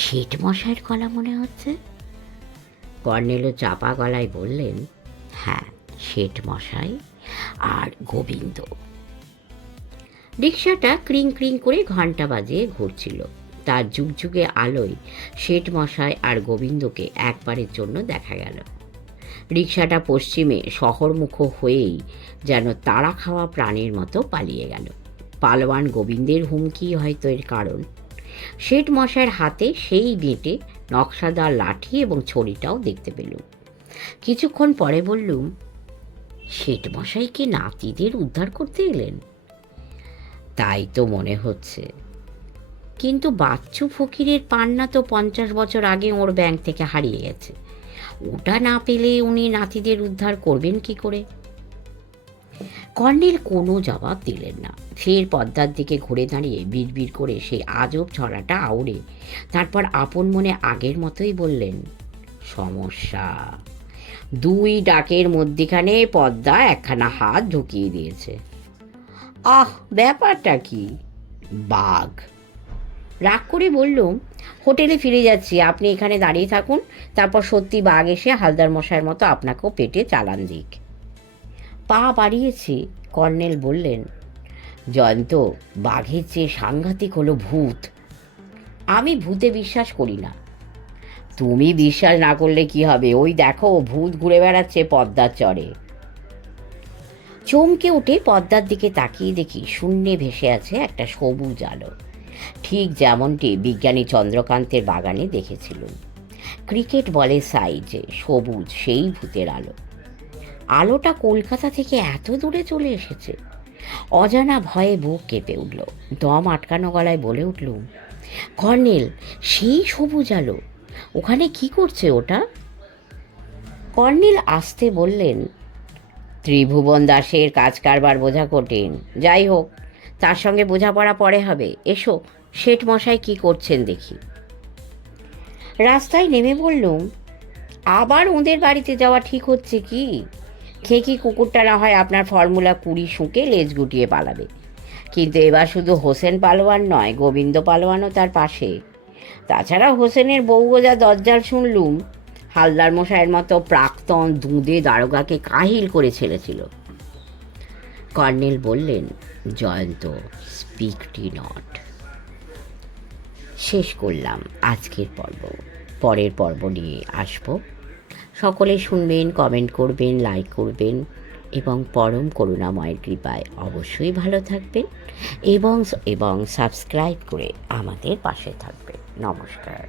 শেঠ মশাইয়ের গলা মনে হচ্ছে। কর্নেলও চাপা গলায় বললেন, হ্যাঁ, শেঠ মশাই আর গোবিন্দ। রিক্সাটা ক্রিং ক্রিং করে ঘন্টা বাজিয়ে ঘুরছিল। তার যুগযুগে আলোয় শেঠ মশাই আর গোবিন্দকে একবারের জন্য দেখা গেল। রিক্সাটা পশ্চিমে শহরমুখ হয়েই যেন তাড়া খাওয়া প্রাণীর মতো পালিয়ে গেল। পালোয়ান গোবিন্দের হুমকি হয়তো এর কারণ। শেঠ মশাইয়ের হাতে সেই বেঁটে নকশাদার লাঠি এবং ছড়িটাও দেখতে পেলুম। কিছুক্ষণ পরে বললুম, শেঠ মশাই কি নাতিদের উদ্ধার করতে এলেন? তাই তো মনে হচ্ছে, কিন্তু বাচ্চু ফকিরের পান্না তো 50 বছর আগে ওর ব্যাংক থেকে হারিয়ে গেছে। ওটা না পেলে উনি নাতিদের উদ্ধার করবেন কি করে? কর্নেল কোনো জবাব দিলেন না। ফের পদ্মার দিকে ঘুরে দাঁড়িয়ে বিড়বিড় করে সেই আজব ছড়াটা আউড়ে তারপর আপন মনে আগের মতোই বললেন, সমস্যা, 2 ডাকের মধ্যিখানে পদ্মা একখানা হাত ঢুকিয়ে দিয়েছে। আহ, ব্যাপারটা কি? বাঘ। রাগ করে বললুম, হোটেলে ফিরে যাচ্ছি, আপনি এখানে দাঁড়িয়ে থাকুন, তারপর সত্যি বাঘ এসে হালদার মশাইয়ের মতো আপনাকেও পেটে চালান দিক। পা বাড়িয়েছি। কর্নেল বললেন, জয়ন্ত, বাঘের চেয়ে সাংঘাতিক হলো ভূত। আমি ভূতে বিশ্বাস করি না। তুমি বিশ্বাস না করলে কি হবে, ওই দেখো ভূত ঘুরে বেড়াচ্ছে পদ্মার চরে। চমকে উঠে পদ্মার দিকে তাকিয়ে দেখি শূন্যে ভেসে আছে একটা সবুজ আলো, ঠিক যেমনটি বিজ্ঞানী চন্দ্রকান্তের বাগানে দেখেছিলুম। ক্রিকেট বলের সাইজে সবুজ সেই ভূতের আলো। আলোটা কলকাতা থেকে এত দূরে চলে এসেছে। অজানা ভয়ে বুক কেঁপে উঠল। দম আটকানো গলায় বলে উঠলুম, কর্নেল, সেই সবুজ আলো, ওখানে কি করছে ওটা? কর্নেল আসতে বললেন, ত্রিভুবন দাসের কাজ কারবার বোঝা কঠিন, যাই হোক, তার সঙ্গে বোঝাপড়া পরে হবে। এসো, শেঠ মশাই কি করছেন দেখি। রাস্তায় নেমে বললুম, আবার ওদের বাড়িতে যাওয়া ঠিক হচ্ছে কি? খেকি কুকুরটা না হয় আপনার ফর্মুলা 20 শুঁকে লেজ গুটিয়ে পালাবে, কিন্তু এবার শুধু হোসেন পালোয়ান নয়, গোবিন্দ পালোয়ানও তার পাশে। তাছাড়া হোসেনের বউও যা দজ্জাল শুনলুম, হালদার মশাইয়ের মতো প্রাক্তন দুঁদে দারোগাকে কাহিল করে ছেড়েছিল। কর্নেল বললেন, জয়ন্ত, স্পিকটি নট। শেষ করলাম আজকের পর্ব। পরের পর্ব নিয়ে আসব। সকলে শুনবেন, কমেন্ট করবেন, লাইক করবেন এবং পরম করুণাময়ের কৃপায় অবশ্যই ভালো থাকবেন এবং সাবস্ক্রাইব করে আমাদের পাশে থাকবেন। নমস্কার।